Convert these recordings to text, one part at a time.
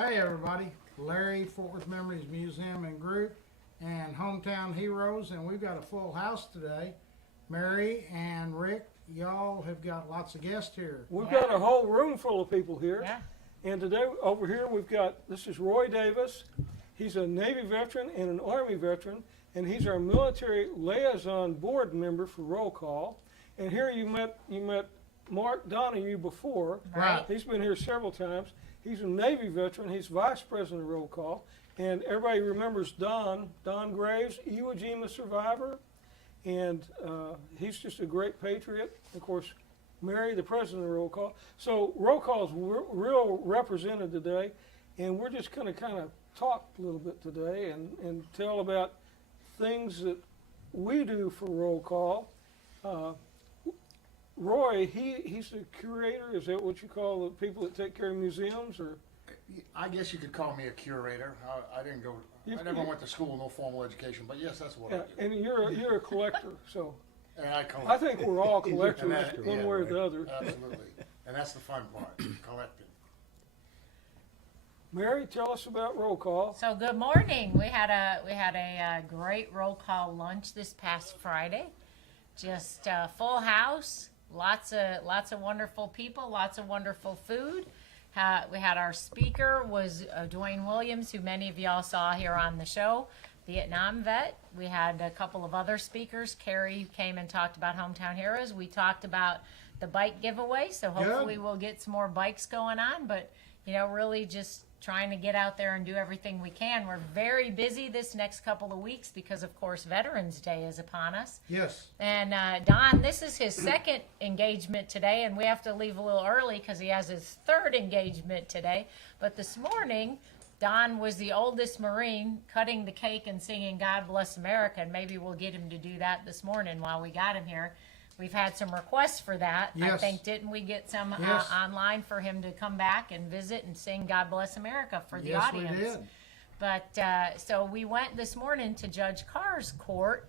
Hey everybody, Larry, Fort Worth Memories Museum and Group, and Hometown Heroes, and we've got a full house today. Mary and Rick, y'all have got lots of guests here. We've got a whole room full of people here. Yeah. And today over here we've got, this is Roy Davis. He's a Navy veteran and an Army veteran, and he's our military liaison board member for roll call. And here you met Mark Donahew before. Right. He's been here several times. He's a Navy veteran. He's vice president of roll call. And everybody remembers Don Graves, Iwo Jima survivor. And he's just a great patriot. Of course, Mary, the president of roll call. So roll call is real represented today. And we're just going to kind of talk a little bit today and tell about things that we do for roll call. Roy, he's the curator. Is that what you call the people that take care of museums, or? I guess you could call me a curator. I didn't go. I never went to school, no formal education, but yes, that's what I do. And you're a collector, so. And I collect. I think we're all collectors, one way or the other. Absolutely, and that's the fun part, collecting. Mary, tell us about roll call. So good morning. We had a great roll call lunch this past Friday. Just full house. Lots of wonderful people, lots of wonderful food. We had our speaker was Dwayne Williams, who many of y'all saw here on the show, Vietnam vet. We had a couple of other speakers. Carrie came and talked about Hometown Heroes. We talked about the bike giveaway, so hopefully we'll get some more bikes going on. But, really just trying to get out there and do everything we can. We're very busy this next couple of weeks because, of course, Veterans Day is upon us. Yes. And Don, this is his second engagement today, and we have to leave a little early because he has his third engagement today. But this morning, Don was the oldest Marine cutting the cake and singing God Bless America, and maybe we'll get him to do that this morning while we got him here. We've had some requests for that. Yes. I think, didn't we get some Yes. online for him to come back and visit and sing God Bless America for the audience? Yes, we did. But so we went this morning to Judge Carr's court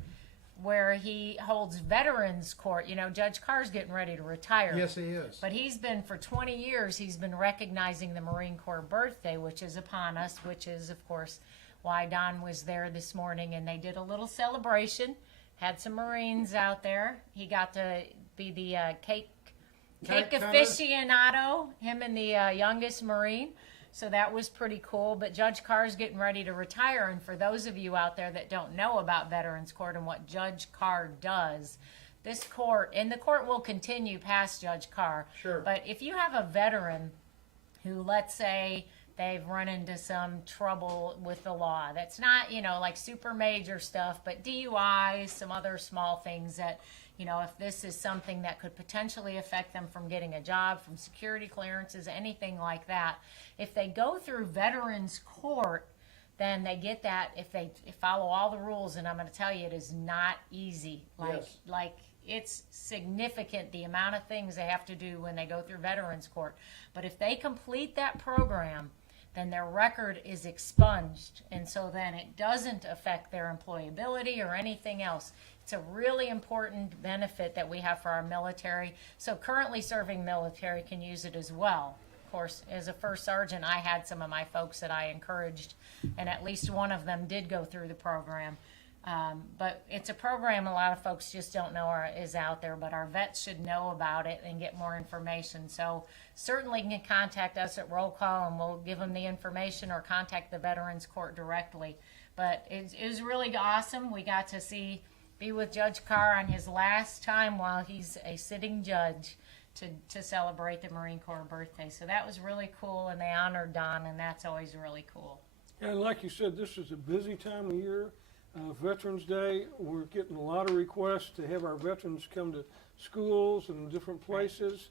where he holds veterans court. Judge Carr's getting ready to retire. Yes, he is. But he's been, for 20 years, he's been recognizing the Marine Corps birthday, which is upon us, which is, of course, why Don was there this morning. And they did a little celebration, had some Marines out there. He got to be the cake aficionado, him and the youngest Marine. So that was pretty cool. But Judge Carr's getting ready to retire. And for those of you out there that don't know about Veterans Court and what Judge Carr does, this court, and the court will continue past Judge Carr. Sure. But if you have a veteran who, let's say, they've run into some trouble with the law, that's not, like super major stuff, but DUIs, some other small things that, if this is something that could potentially affect them from getting a job, from security clearances, anything like that, if they go through Veterans Court, then they get that if they follow all the rules. And I'm going to tell you, it is not easy. Like it's significant the amount of things they have to do when they go through Veterans Court. But if they complete that program, then their record is expunged. And so then it doesn't affect their employability or anything else. It's a really important benefit that we have for our military. So currently serving military can use it as well. Of course, as a first sergeant, I had some of my folks that I encouraged, and at least one of them did go through the program. But it's a program a lot of folks just don't know is out there, but our vets should know about it and get more information. So certainly can contact us at Roll Call and we'll give them the information, or contact the Veterans Court directly. But it was really awesome. We got to be with Judge Carr on his last time while he's a sitting judge to celebrate the Marine Corps birthday. So that was really cool, and they honored Don, and that's always really cool. And like you said, this is a busy time of year. Veterans Day, we're getting a lot of requests to have our veterans come to schools and different places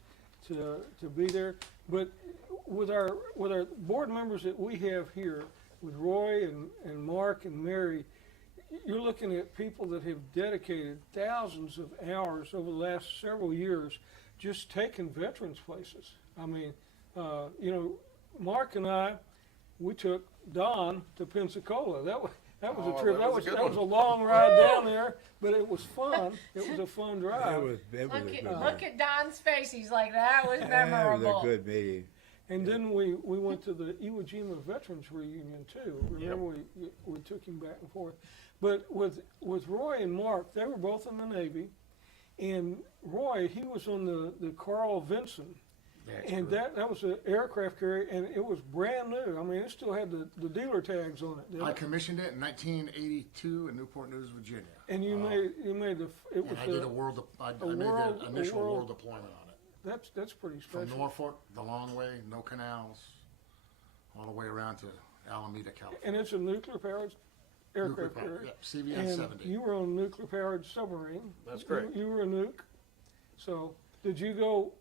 to be there. But with our board members that we have here, with Roy and Mark and Mary, you're looking at people that have dedicated thousands of hours over the last several years just taking veterans places. I mean, Mark and I, we took Don to Pensacola. That was a trip. That was a long ride down there, but it was fun. It was a fun drive. It was Look at Don's face. He's like, that was memorable. It was a good meeting. And then we went to the Iwo Jima Veterans Reunion too. Remember, we took him back and forth. But with Roy and Mark, they were both in the Navy. And Roy, he was on the Carl Vinson. And that was an aircraft carrier, and it was brand new. I mean, it still had the dealer tags on it. I commissioned it in 1982 in Newport News, Virginia. And you made the it was I did I made the initial world deployment on it. That's pretty special. From Norfolk, the long way, no canals, all the way around to Alameda, California. And it's a nuclear powered aircraft carrier. Yeah, CVN 70. You were on a nuclear powered submarine. That's correct. You were a nuke. So did you go?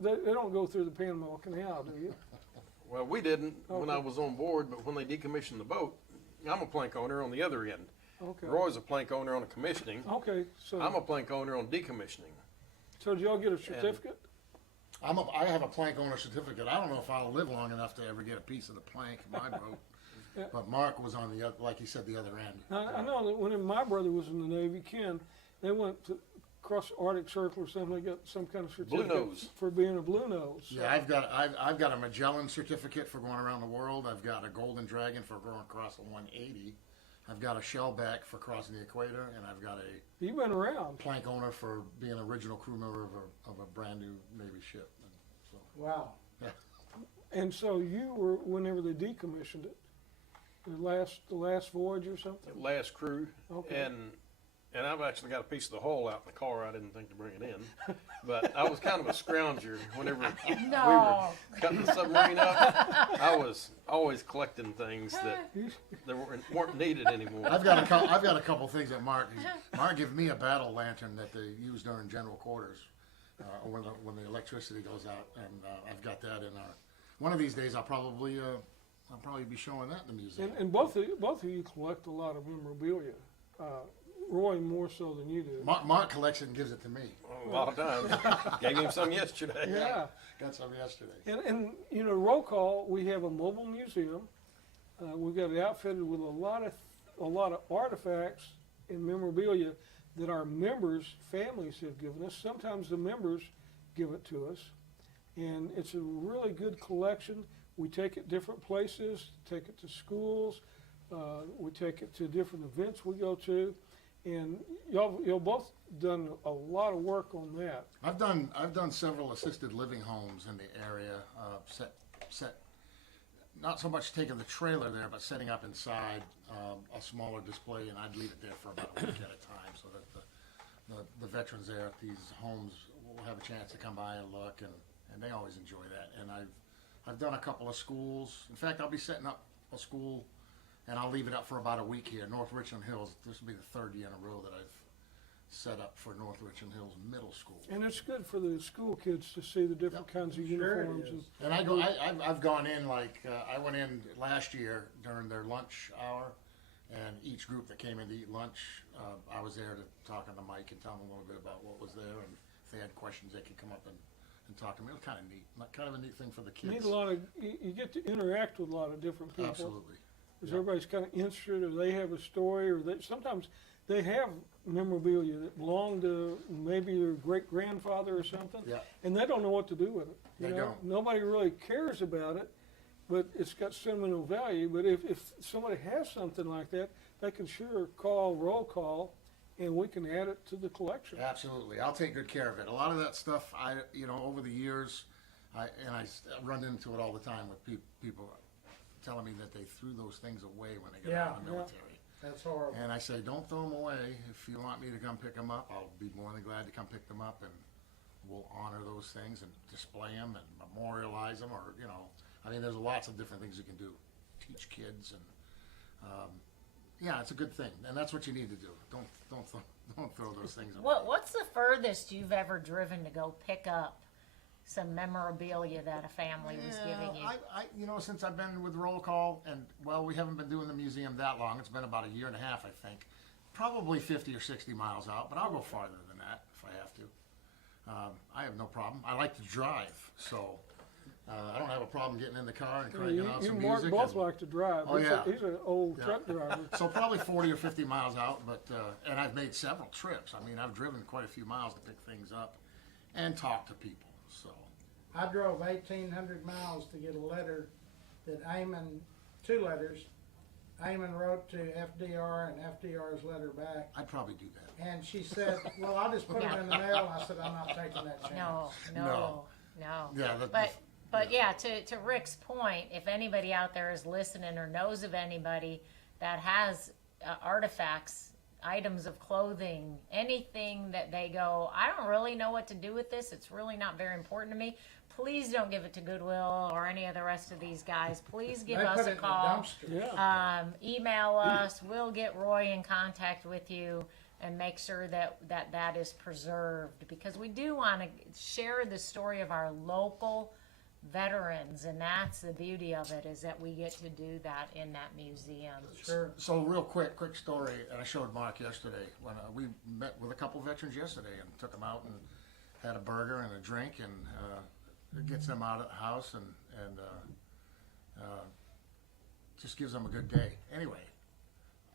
They don't go through the Panama Canal, do you? Well, we didn't when Okay. I was on board, but when they decommissioned the boat, I'm a plank owner on the other end. Okay. Roy's a plank owner on the commissioning. Okay. So I'm a plank owner on decommissioning. so did y'all get a certificate? I have a plank owner certificate. I don't know if I'll live long enough to ever get a piece of the plank in my boat. Yeah. But Mark was on the other, like you said, the other end. I know that when my brother was in the Navy, Ken, they went to across the Arctic Circle or something. They got some kind of certificate nose. for being a blue nose. Yeah, I've got a Magellan certificate for going around the world. I've got a Golden Dragon for going across the 180. I've got a shellback for crossing the equator, and I've got a You've been around. plank owner for being an original crew member of a brand new Navy ship. And so, Wow. And so you were whenever they decommissioned it, the last voyage or something. Last crew, Okay. and I've actually got a piece of the hull out in the car. I didn't think to bring it in, but I was kind of a scrounger whenever we No. were cutting the submarine up. I was always collecting things that weren't needed anymore. I've got a couple things that Mark gave me a battle lantern that they use during general quarters when the electricity goes out, and I've got that in our. One of these days, I'll probably be showing that in the museum. And both of you collect a lot of memorabilia. Roy more so than you do. Mark collects it and gives it to me. A lot of times. Gave him some yesterday. Yeah. Got some yesterday. And you know, roll call. We have a mobile museum. We've got it outfitted with a lot of artifacts and memorabilia that our members' families have given us. Sometimes the members give it to us, and it's a really good collection. We take it different places, take it to schools, we take it to different events we go to, and y'all both done a lot of work on that. I've done several assisted living homes in the area. Set not so much taking the trailer there, but setting up inside a smaller display, and I'd leave it there for about a week at a time, so that the veterans there at these homes will have a chance to come by and look, and they always enjoy that. And I've done a couple of schools. In fact, I'll be setting up a school, and I'll leave it up for about a week here. North Richland Hills, this will be the third year in a row that I've set up for North Richland Hills Middle School. And it's good for the school kids to see the different kinds of Sure it uniforms. is. And I've gone in I went in last year during their lunch hour, and each group that came in to eat lunch, I was there to talk on the mic and tell them a little bit about what was there, and if they had questions, they could come up and talk to me. It was kind of neat, kind of a neat thing for the You kids. need a lot of, you get to interact with a lot of different people. Absolutely. Because Yeah. everybody's kind of interested, or they have a story, or sometimes they have memorabilia that belong to maybe their great grandfather or something, Yeah. and they don't know what to do with it. They don't. Nobody really cares about it, but it's got sentimental value. But if somebody has something like that, they can sure call roll call, and we can add it to the collection. Absolutely, I'll take good care of it. A lot of that stuff, over the years, I run into it all the time with people telling me that they threw those things away when they got out of the Yeah. military. That's horrible. And I say, don't throw them away. If you want me to come pick them up, I'll be more than glad to come pick them up, and we'll honor those things and display them and memorialize them, or there's lots of different things you can do. Teach kids, and it's a good thing, and that's what you need to do. Don't throw those things away. What's the furthest you've ever driven to go pick up some memorabilia that a family was giving you? Since I've been with Roll Call, and we haven't been doing the museum that long. It's been about a year and a half, I think. Probably 50 or 60 miles out, but I'll go farther than that if I have to. I have no problem. I like to drive, so I don't have a problem getting in the car and cranking out You some and Mark music. both and- like to drive. Oh, yeah. He's an old Yeah. truck driver. So probably 40 or 50 miles out, but and I've made several trips. I mean, I've driven quite a few miles to pick things up and talk to people. So I drove 1,800 miles to get a letter that Eamon, 2 letters, Eamon wrote to FDR and FDR's letter back. I'd probably do that. And she said, well, I'll just put them in the mail. I said, I'm not taking that chance. No. Yeah, But yeah, to Rick's point, if anybody out there is listening or knows of anybody that has artifacts, items of clothing, anything that they go, I don't really know what to do with this, it's really not very important to me, please don't give it to Goodwill or any of the rest of these guys. Please give They us put a it call. in the dumpster. Yeah. Email us. We'll get Roy in contact with you and make sure that is preserved, because we do want to share the story of our local veterans, and that's the beauty of it, is that we get to do that in that museum. Sure. So real quick story, and I showed Mark yesterday, when we met with a couple veterans yesterday and took them out and had a burger and a drink, and it gets them out of the house and just gives them a good day. Anyway,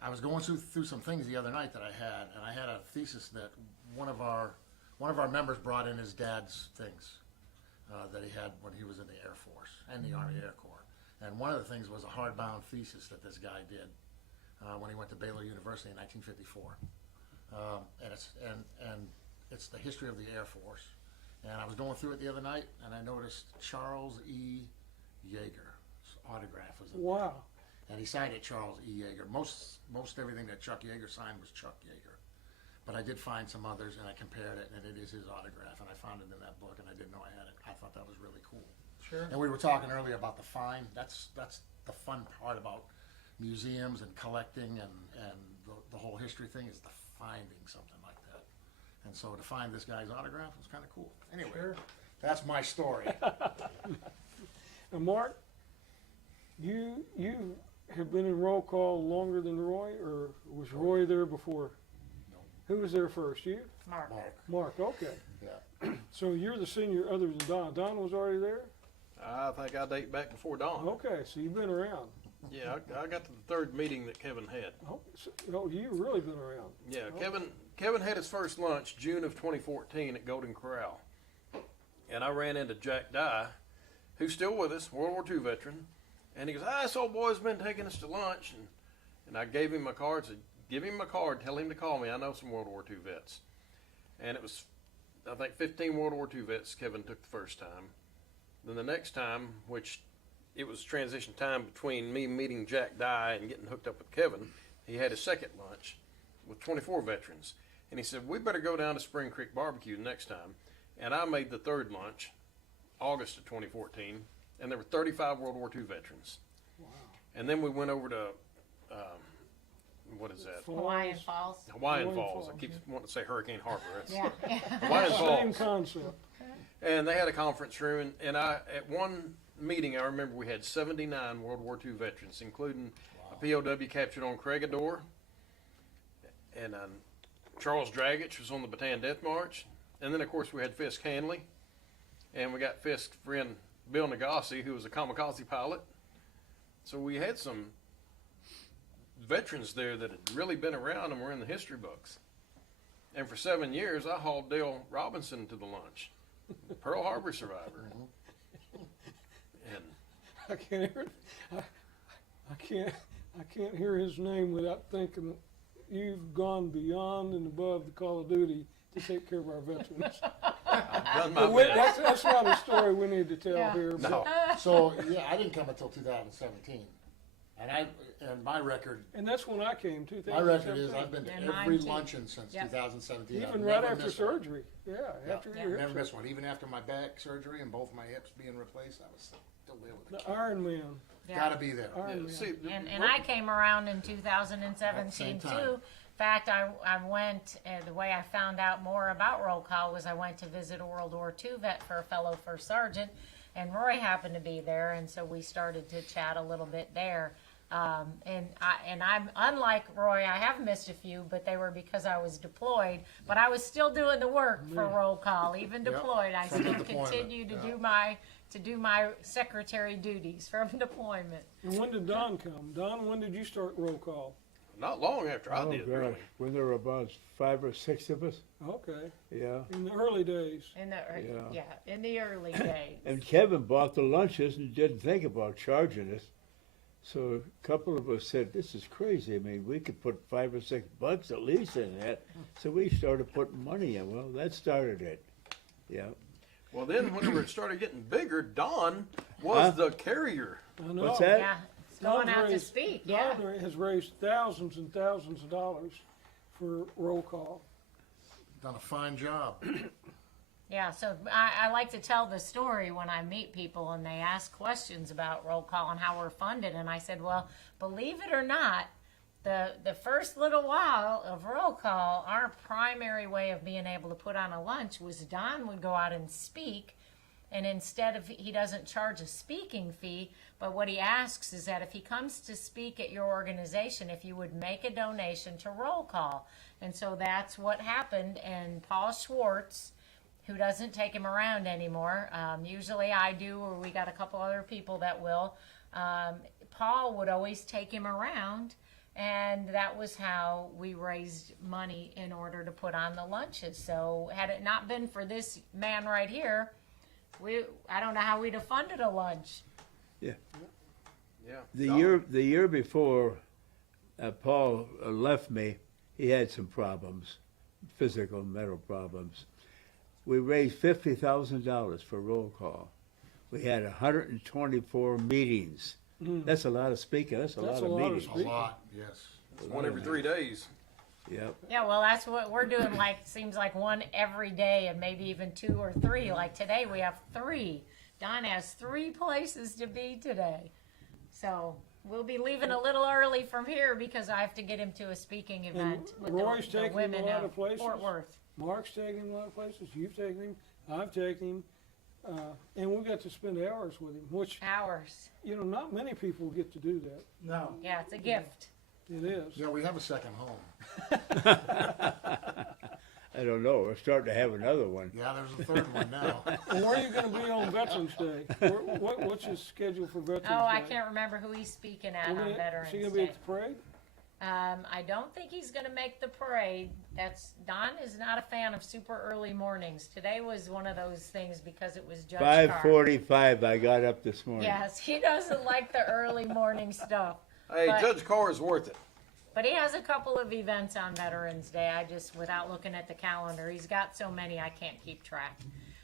I was going through some things the other night that I had, and I had a thesis that one of our members brought in his dad's things that he had when he was in the Air Force and the Army Air Corps. And one of the things was a hardbound thesis that this guy did when he went to Baylor University in 1954. And it's the history of the Air Force. And I was going through it the other night, and I noticed Charles E. Yeager's autograph was in there. Wow. And he signed it Charles E. Yeager. Most everything that Chuck Yeager signed was Chuck Yeager. But I did find some others, and I compared it, and it is his autograph, and I found it in that book, and I didn't know I had it. I thought that was really cool. Sure. And we were talking earlier about the find. That's the fun part about museums and collecting and the whole history thing, is the finding something like that. And so to find this guy's autograph was kind of cool. Anyway, Sure. that's my story. Now, Mark, you have been in roll call longer than Roy, or was Roy there before? No. Who was there first? You? Mark. Mark. Mark, okay. Yeah. So you're the senior other than Don. Don was already there? I think I date back before Dawn. Okay, so you've been around. Yeah, I got to the third meeting that Kevin had. Oh, you've really been around. Yeah, Oh. Kevin had his first lunch June of 2014 at Golden Corral. And I ran into Jack Dye, who's still with us, World War II veteran. And he goes, this old boy's been taking us to lunch. And I gave him my card, said, give him my card, tell him to call me. I know some World War II vets. And it was, I think, 15 World War II vets Kevin took the first time. Then the next time, which it was transition time between me meeting Jack Dye and getting hooked up with Kevin, he had his second lunch with 24 veterans. And he said, we better go down to Spring Creek Barbecue the next time. And I made the third lunch, August of 2014, and there were 35 World War II veterans. Wow. And then we went over to, what is that? Hawaiian Falls. Hawaiian Hawaiian Falls. Falls, I keep yeah. wanting to say Hurricane Harbor. That's Yeah. Hawaiian Same Falls. concept. And they had a conference room, and at one meeting, I remember we had 79 World War II veterans, including a POW captured on Craigador, and Charles Dragich was on the Bataan Death March, and then of course we had Fisk Hanley, and we got Fisk's friend Bill Nagasi, who was a kamikaze pilot. So we had some veterans there that had really been around and were in the history books. And for 7 years, I hauled Dale Robinson to the lunch, Pearl Harbor survivor. And I can't hear I can't hear his name without thinking that you've gone beyond and above the Call of Duty to take care of our veterans. I've done my But we- best. that's not a story we need to tell Yeah. here. but- No. So yeah, I didn't come until 2017, and my record. And that's when I came, 2017. My record is I've been to And mine every too. luncheon since Yep. 2017. I've Even right never after missed one. surgery. Yeah, after Yeah. your hip Never surgery. missed one. Even after my back surgery and both my hips being replaced, I was still there with The it. Iron Man. Yeah. Gotta be there. Iron Yeah, Man. see, And I came around in 2017 At the too. same time. In fact, I went, the way I found out more about roll call was I went to visit a World War II vet for a fellow first sergeant, and Roy happened to be there, and so we started to chat a little bit there. And I'm unlike Roy. I have missed a few, but they were because I was deployed. But I was still doing the work for roll call, even Yep. deployed. I From still deployment, continue to yeah. do my secretary duties from deployment. And when did Don come? Don, when did you start roll call? Not long after I Oh, did, gosh, really. when there were about 5 or 6 of us, Okay, yeah. in the early days. In the Yeah. in the early days. And Kevin bought the lunches and didn't think about charging us. So a couple of us said, this is crazy. I mean, we could put $5 or $6 at least in that. So we started putting money in. Well, that started it. Yeah. Well, then whenever it started getting bigger, Don was the carrier. I know. What's that? Yeah, it's going Don's out to raised- speak. Yeah. Don has raised thousands and thousands of dollars for roll call. Done a fine job. Yeah, so I like to tell the story when I meet people and they ask questions about roll call and how we're funded. And I said, well, believe it or not, the first little while of roll call, our primary way of being able to put on a lunch was Don would go out and speak. And instead of, he doesn't charge a speaking fee, but what he asks is that if he comes to speak at your organization, if you would make a donation to roll call. And so that's what happened. And Paul Schwartz, who doesn't take him around anymore. Usually I do, or we got a couple other people that will. Paul would always take him around, and that was how we raised money in order to put on the lunches. So had it not been for this man right here, I don't know how we'd have funded a lunch. Yeah. The year before Paul left me, he had some problems, physical, mental problems. We raised $50,000 for roll call. We had 124 meetings. That's a lot of speaking. That's a That's lot a of lot of meetings. A lot, yes. One every 3 days. Yep. Yeah, well, that's what we're doing. Like, seems like one every day, and maybe even 2 or 3. Like today, we have 3. Don has 3 places to be today, so we'll be leaving a little early from here because I have to get him to a speaking event with Roy's the taking him women a lot of of places. Fort Worth. Mark's taken him a lot of places. You've taken him. I've taken him. And we got to spend hours with him, which, Hours. not many people get to do that. No. Yeah, it's a gift. It is. Yeah, we have a second home. I don't know. We're starting to have another one. Yeah, there's a third one now. Well, where are you going to be on Veterans Day? What's your schedule for Veterans Day? Oh, I can't remember who he's speaking at on Is he Veterans going to be Day. at the parade? I don't think he's going to make the parade. Don is not a fan of super early mornings. Today was one of those things because it was Judge Carr. 5:45 I got up this morning. Yes, he doesn't like the early morning stuff. Hey, But- Judge Carr is worth it. But he has a couple of events on Veterans Day. I just, without looking at the calendar, he's got so many I can't keep track.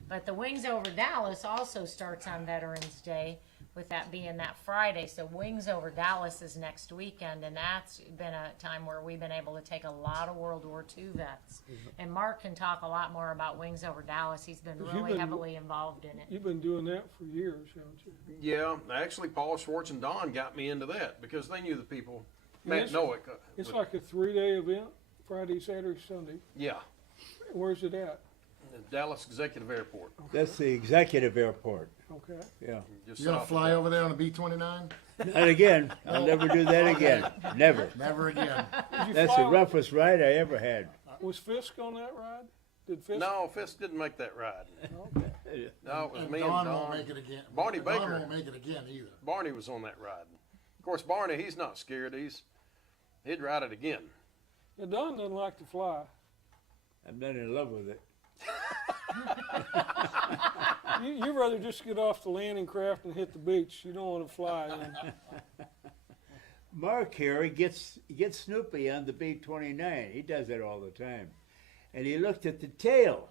But the Wings Over Dallas also starts on Veterans Day, with that being that Friday. So Wings Over Dallas is next weekend, and that's been a time where we've been able to take a lot of World War II vets. And Mark can talk a lot more about Wings Over Dallas. He's been You've really been- heavily involved in it. You've been doing that for years, haven't you? Yeah, actually, Paul Schwartz and Don got me into that because they knew the people. Yes. Matt Noack. It's like a 3-day event, Friday, Saturday, Sunday. Yeah, Where's it at? the Dallas Executive Airport. That's the executive airport. Okay. Yeah. Just You gonna south of fly Dallas. over there on a B-29? Not again. I'll never do that again. Never. Never again. Did you That's fly the roughest ride I ever had. Was Fisk on that ride? Did Fisk? No, Fisk didn't make that ride. Okay. No, it was And me Don and won't Don. make it again. Barney Don Baker. won't make it again either. Barney was on that ride. Of course, Barney, he's not scared. He'd ride it again. Yeah, Don doesn't like to fly. I'm not in love with it. You'd rather just get off the landing craft and hit the beach. You don't want to fly. Mark here, he gets Snoopy on the B-29. He does it all the time. And he looked at the tail.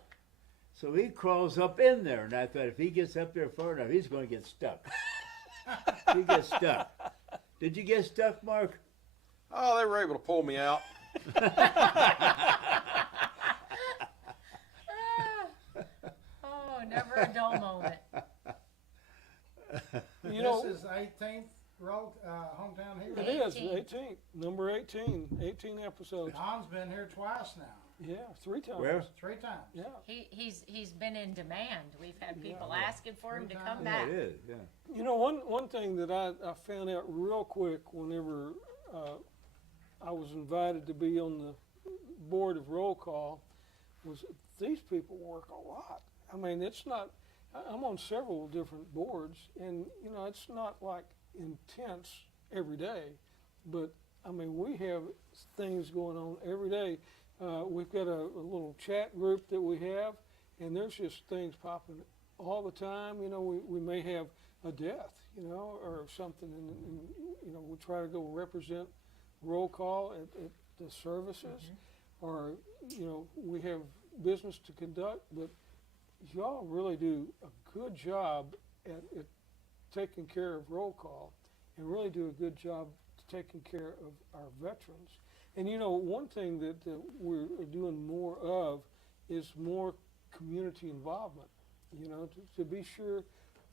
So he crawls up in there. And I thought if he gets up there far enough, he's going to get stuck. He gets stuck. Did you get stuck, Mark? Oh, they were able to pull me out. Oh, never a dull moment. You know, This is 18th Hometown it Hero. is 18th, number 18 episodes. Don's been here twice now, Yeah, 3 times. Where? 3 times. Yeah. He's been in demand. We've had people Yeah. asking for him to come Yeah, back. it is. Yeah. You know, one thing that I found out real quick whenever I was invited to be on the board of roll call was these people work a lot. I mean, it's not. I'm on several different boards, and you know, it's not like intense every day, but I mean, we have things going on every day. We've got a little chat group that we have, and there's just things popping all the time. You know, we may have a death, you know, or something, and you know, we try to go represent roll call at the services, or you know, we have business to conduct, but y'all really do a good job at taking care of roll call, and really do a good job taking care of our veterans. And you know, one thing that we're doing more of is more community involvement, you know, to be sure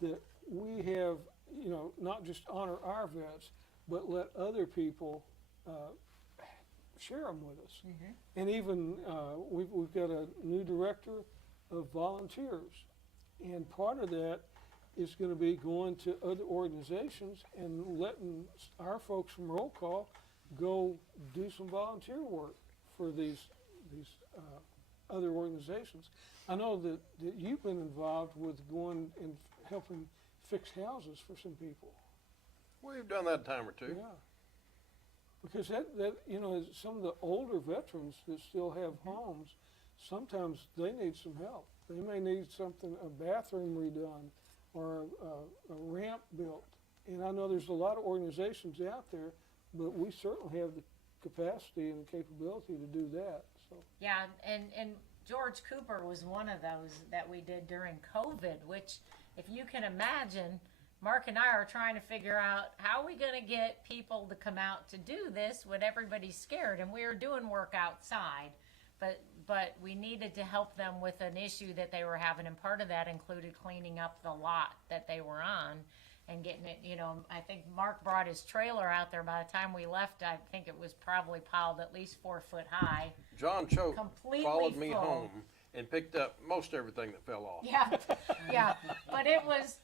that we have, you know, not just honor our vets, but let other people share them with us. And even we've got a new director of volunteers, and part of that is going to be going to other organizations and letting our folks from roll call go do some volunteer work for these other organizations. I know that you've been involved with going and helping fix houses for some people. We've done that a time or two. Yeah. Because that you know, some of the older veterans that still have homes, sometimes they need some help. They may need something, a bathroom redone, or a ramp built. And I know there's a lot of organizations out there, but we certainly have the capacity and the capability to do that. So. Yeah, and George Cooper was one of those that we did during COVID, which, if you can imagine, Mark and I are trying to figure out how are we going to get people to come out to do this when everybody's scared. And we were doing work outside, but we needed to help them with an issue that they were having, and part of that included cleaning up the lot that they were on and getting it, you know, I think Mark brought his trailer out there. By the time we left, I think it was probably piled at least 4 foot high. John Choate Completely followed me full. home and picked up most everything that fell off. Yeah, yeah, but it was,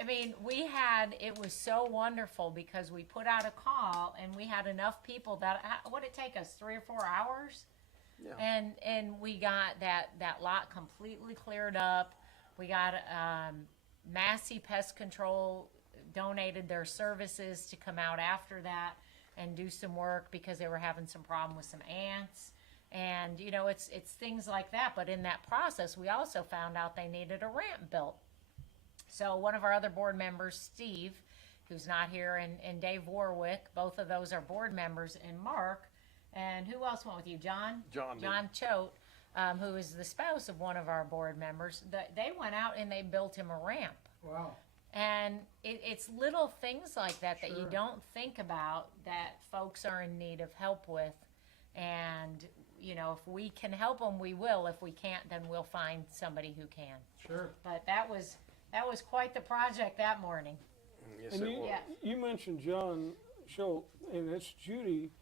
I mean, it was so wonderful because we put out a call and we had enough people that, what did it take us, 3 or 4 hours? Yeah. And we got that lot completely cleared up. We got Massey Pest Control donated their services to come out after that and do some work because they were having some problem with some ants. And you know, it's things like that. But in that process, we also found out they needed a ramp built. So one of our other board members, Steve, who's not here, and Dave Warwick, both of those are board members, and Mark. And who else went with you? John Choate, who is the spouse of one of our board members. They went out and they built him a ramp. Wow. And it's little things like that that Sure. you don't think about that folks are in need of help with. And, you know, if we can help them, we will. If we can't, then we'll find somebody who can. Sure. But that was quite the project that morning. Yes, And it was. Yeah. you mentioned John Schultz, and that's Judy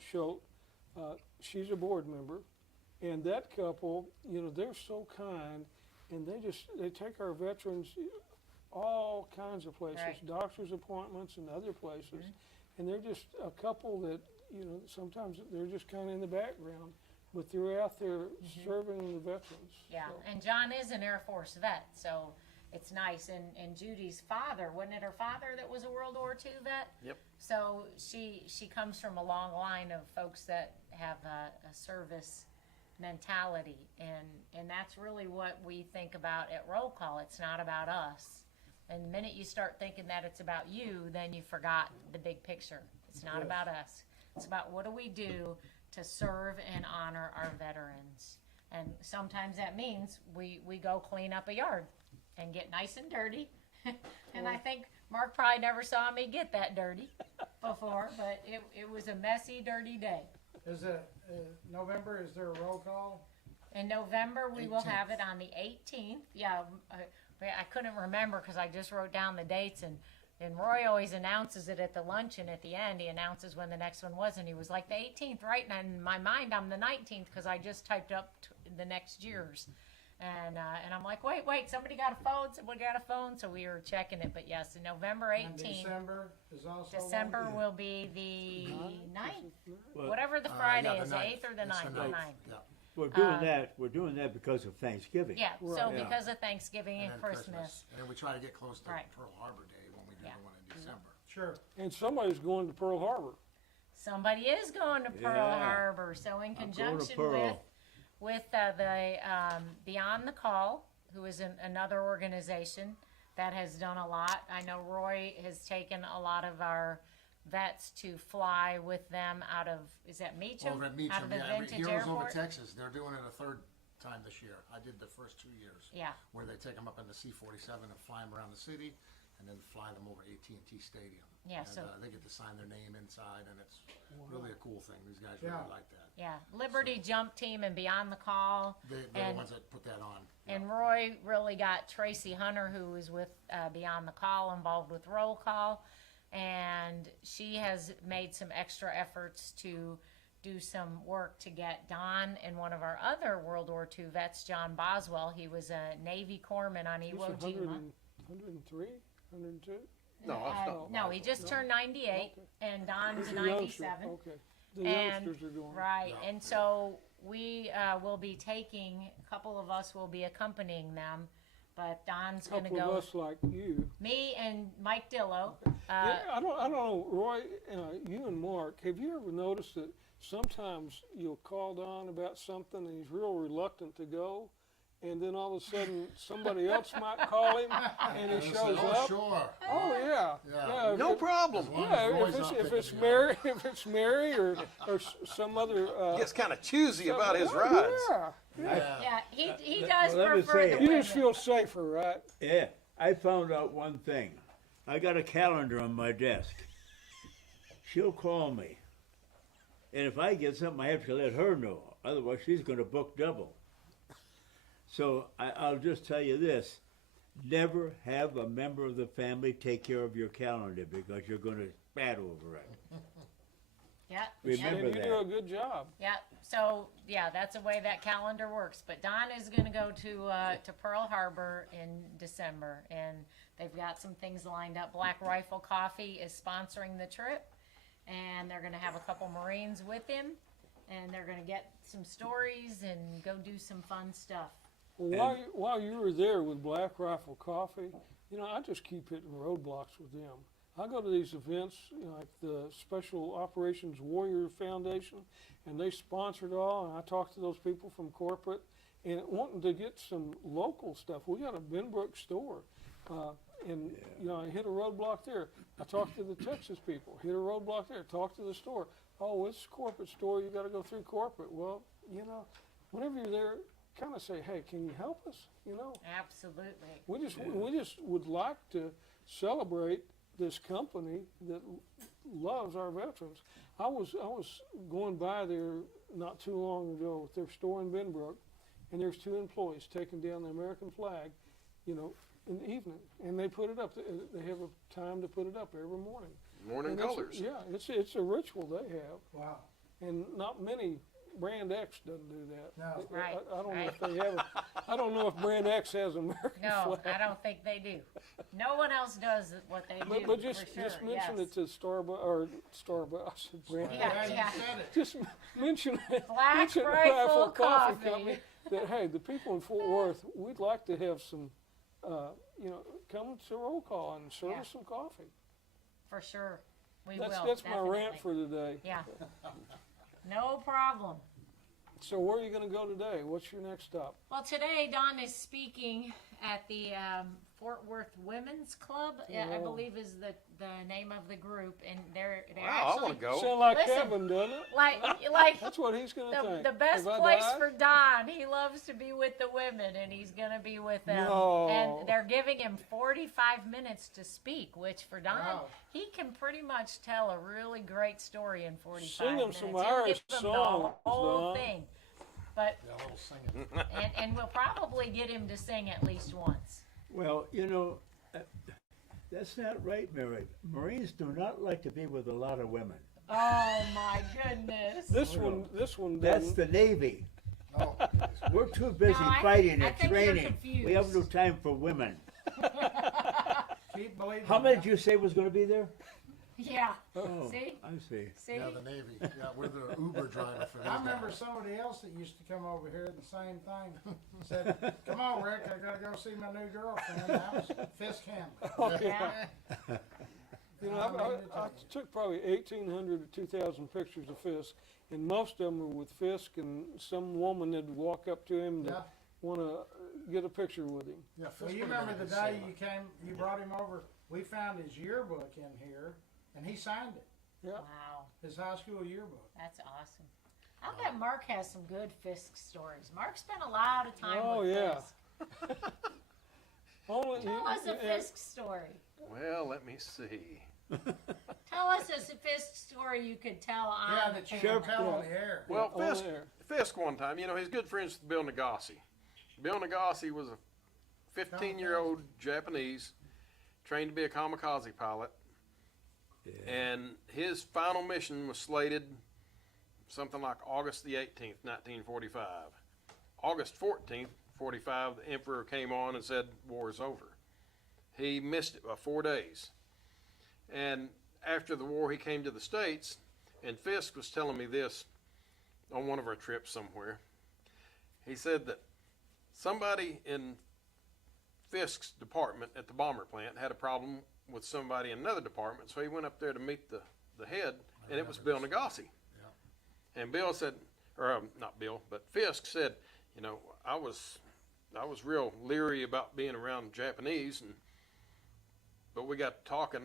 Schultz. She's a board member, and that couple, you know, they're so kind, and they take our veterans all kinds of places, Right. doctor's appointments and other places, and they're just a couple that, you know, sometimes they're just kind of in the background, but they're out there serving the veterans. Yeah, So, and John is an Air Force vet, so it's nice. And Judy's father, wasn't it her father that was a World War II vet? Yep. So she comes from a long line of folks that have a service mentality, and that's really what we think about at roll call. It's not about us. And the minute you start thinking that it's about you, then you forgot the big picture. It's not Yes. about us. It's about what do we do to serve and honor our veterans. And sometimes that means we go clean up a yard and get nice and dirty. And I think Mark probably never saw me get that dirty before, but it was a messy, dirty day. Is it November? Is there a roll call? In November, we will 18th. have it on the 18th. Yeah, I couldn't remember because I just wrote down the dates, and Roy always announces it at the luncheon at the end. He announces when the next one was, and he was like, the 18th, right? And in my mind, I'm the 19th because I just typed up the next year's. And I'm like, wait, somebody got a phone? Somebody got a phone? So we were checking it. But yes, November And 18th. December is also one? December will be the 9th. Well, Whatever the Friday yeah, is, the the 9th. 8th or the It's 9th. the The 9th. 9th. Yeah. we're doing that. We're doing that because of Thanksgiving. Yeah, so because of Thanksgiving and then Christmas. And then we try to get close to Right. Pearl Harbor Day when we do Yeah. the one in December. Sure. and somebody's going to Pearl Harbor. somebody is going to Pearl Yeah. Harbor. So in I'm going to conjunction Pearl. with the Beyond the Call, who is another organization that has done a lot. I know Roy has taken a lot of our vets to fly with them out of, is that Meacham? Over at Out Meacham, of the yeah, Vintage Heroes Nov, Airport? Texas. They're doing it a third time this year. I did the first 2 years. Yeah. Where they take them up in the C-47 and fly them around the city, and then fly them over AT&T Stadium. Yeah, And, so- they get to sign their name inside, and it's really a cool thing. These guys Yeah. really like that. Yeah, Liberty Jump Team and Beyond the Call. They're the And- ones that put that on. And Roy really got Tracy Hunter, who was with Beyond the Call, involved with Roll Call. And she has made some extra efforts to do some work to get Don and one of our other World War II vets, John Boswell. He was a Navy corpsman on He's Iwo 100 Jima. and- 103, 102? No, that's not. No, he just turned 98, Okay. and Don's He's a youngster. 97. Okay. The And- youngsters are doing it. Right, Yeah. and so we will be taking, a couple of us will be accompanying them, but Don's A going to couple of go. us like you. Me and Mike Dillo. Yeah, I don't know, Roy, you and Mark, have you ever noticed that sometimes you'll call Don about something and he's real reluctant to go, and then all of a sudden somebody else might call him and he And they say, shows "Oh, up? sure. Oh, yeah. Yeah. No problem. As long as Yeah, Roy's if not it's picking Mary, me up. if it's Mary or some other. He gets kind of choosy about his Oh, rides. Yeah. Yeah. Yeah, he let- does let me prefer say- the You women. just feel safer, right? Yeah, I found out one thing. I got a calendar on my desk. She'll call me. And if I get something, I have to let her know. Otherwise, she's going to book double. So I'll just tell you this. Never have a member of the family take care of your calendar because you're going to spat over it. Yeah, Remember And you that. do a good job. yeah. So yeah, that's the way that calendar works. But Don is going to go to Pearl Harbor in December, and they've got some things lined up. Black Rifle Coffee is sponsoring the trip, and they're going to have a couple Marines with him, and they're going to get some stories and go do some fun stuff. Well, while you were there with Black Rifle Coffee, I just keep hitting roadblocks with them. I go to these events, like the Special Operations Warrior Foundation, and they sponsor it all, and I talk to those people from corporate, and wanting to get some local stuff. We got a Benbrook store, and I hit a roadblock there. I talk to the Texas people, hit a roadblock there, talk to the store. Oh, it's a corporate store, you got to go through corporate. Well, whenever you're there, kind of say, hey, can you help us? Absolutely. We just would like to celebrate this company that loves our veterans. I was going by there not too long ago with their store in Benbrook, and there's two employees taking down the American flag, in the evening, and they put it up. They have a time to put it up every morning. Morning And it's- colors. Yeah, it's a ritual they have, Wow. and not many. Brand X doesn't do that. No. Right, I don't know right. if they have. I don't know if Brand X has American No, flag. I don't think they do. No one else does what they do. But just for sure. mention yes. it to Starbucks. I said Brand Yeah, X. You yeah. said it. Just mention it. Black mention Rifle Coffee. Company that hey, the people in Fort Worth, we'd like to have some, come to roll call and serve Yeah. us some coffee. For sure. We That's will. that's my rant definitely. for today. Yeah. No problem. So where are you going to go today? What's your next stop? Well, today Don is speaking at the Fort Worth Women's Club. I Oh. believe is the name of the group, and they're Wow, I actually want to go. Sound like Listen. Kevin, doesn't it? like That's what he's going to think. the best Have I place died? for Don. He loves to be with the women, and he's going to be with them. No. And they're giving him 45 minutes to speak, which for Don, Wow. he can pretty much tell a really great story in 45 Sing him minutes. some He'll Irish give them songs, the whole Don. thing. But Yeah, a little singing. and we'll probably get him to sing at least once. Well, that's not right, Mary. Marines do not like to be with a lot of women. Oh my goodness! This one. That's doesn't. the Navy. Oh, We're too busy No, I fighting think- I and think you're training. We have no confused. time for women. Keep believing. How many did you say was going to be there? Yeah. Oh, See? I see. See? yeah, the Navy. Yeah, we're the Uber driver for these I remember guys. somebody else that used to come over here, the same thing. Said, come on, Rick, I gotta go see my new girlfriend. That was Fisk Hamlin. Yeah. You know, I mean, it's I a- took probably 1,800 to 2,000 pictures of Fisk, and most of them were with Fisk and some woman that'd walk up to him to Yeah. want to get a picture with him. Yeah, Well, Fisk you would've been remember a the good day sailor. you came, you brought him over, we found his yearbook in here, and he signed it, Yeah. Wow, his high school yearbook. that's awesome. I bet Mark has some good Fisk stories. Mark spent a lot of time Oh, with yeah. Fisk. Only, Tell us a and- Fisk story. Well, let me see. Tell us a Fisk story you could tell on Yeah, the that you camera. can tell on Yeah. the air. Well, on Fisk, there. Fisk one time, you know, he's good friends with Bill Nagasi. Bill Nagasi was a 15-year-old Japanese trained to be a kamikaze pilot, and his final mission was slated something like August the 18th, 1945. August 14th, 45, the Emperor came on and said, war is over. He missed it by 4 days. And after the war, he came to the States, and Fisk was telling me this on one of our trips somewhere. He said that somebody in Fisk's department at the bomber plant had a problem with somebody in another department, so he went up there to meet the head, and it was Bill Nagasi. And Bill said, or not Bill, but Fisk said, you know, I was real leery about being around Japanese, but we got talking,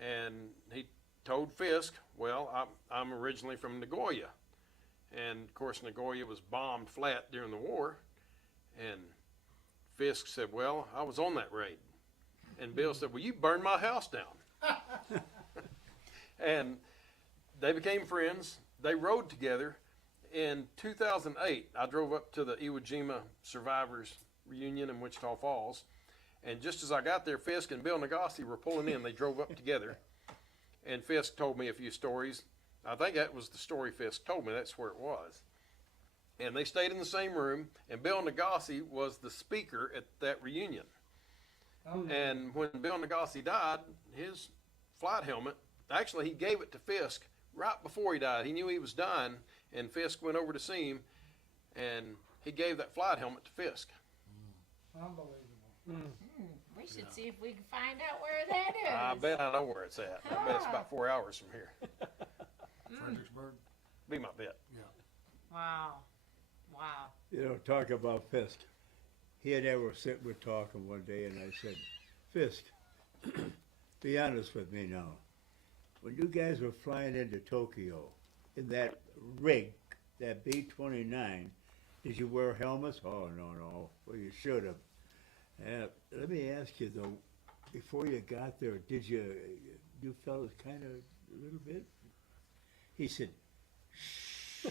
and he told Fisk, well, I'm originally from Nagoya, and of course Nagoya was bombed flat during the war, and Fisk said, well, I was on that raid, and Bill said, well, you burned my house down. And they became friends. They rode together. In 2008, I drove up to the Iwo Jima survivors reunion in Wichita Falls, and just as I got there, Fisk and Bill Nagasi were pulling in. They drove up together, and Fisk told me a few stories. I think that was the story Fisk told me. That's where it was. And they stayed in the same room, and Bill Nagasi was the speaker at that reunion. Oh, And when Bill Nagasi died, his flight helmet, actually he gave it to Fisk right before he died. He knew he was dying, and Fisk went over to see him, and he gave that flight helmet to Fisk. unbelievable. We should see if we can find out where that is. I bet I know where it's at. I bet it's about 4 hours from here. Fredericksburg. Be my bet. Wow. Wow. You know, talk about Fisk. He and I were sitting, we're talking one day, and I said, Fisk, be honest with me now. When you guys were flying into Tokyo in that rig, that B-29, did you wear helmets? Oh, no. Well, you should have. Let me ask you, though, before you got there, did you fellas kind of a little bit? He said, shh.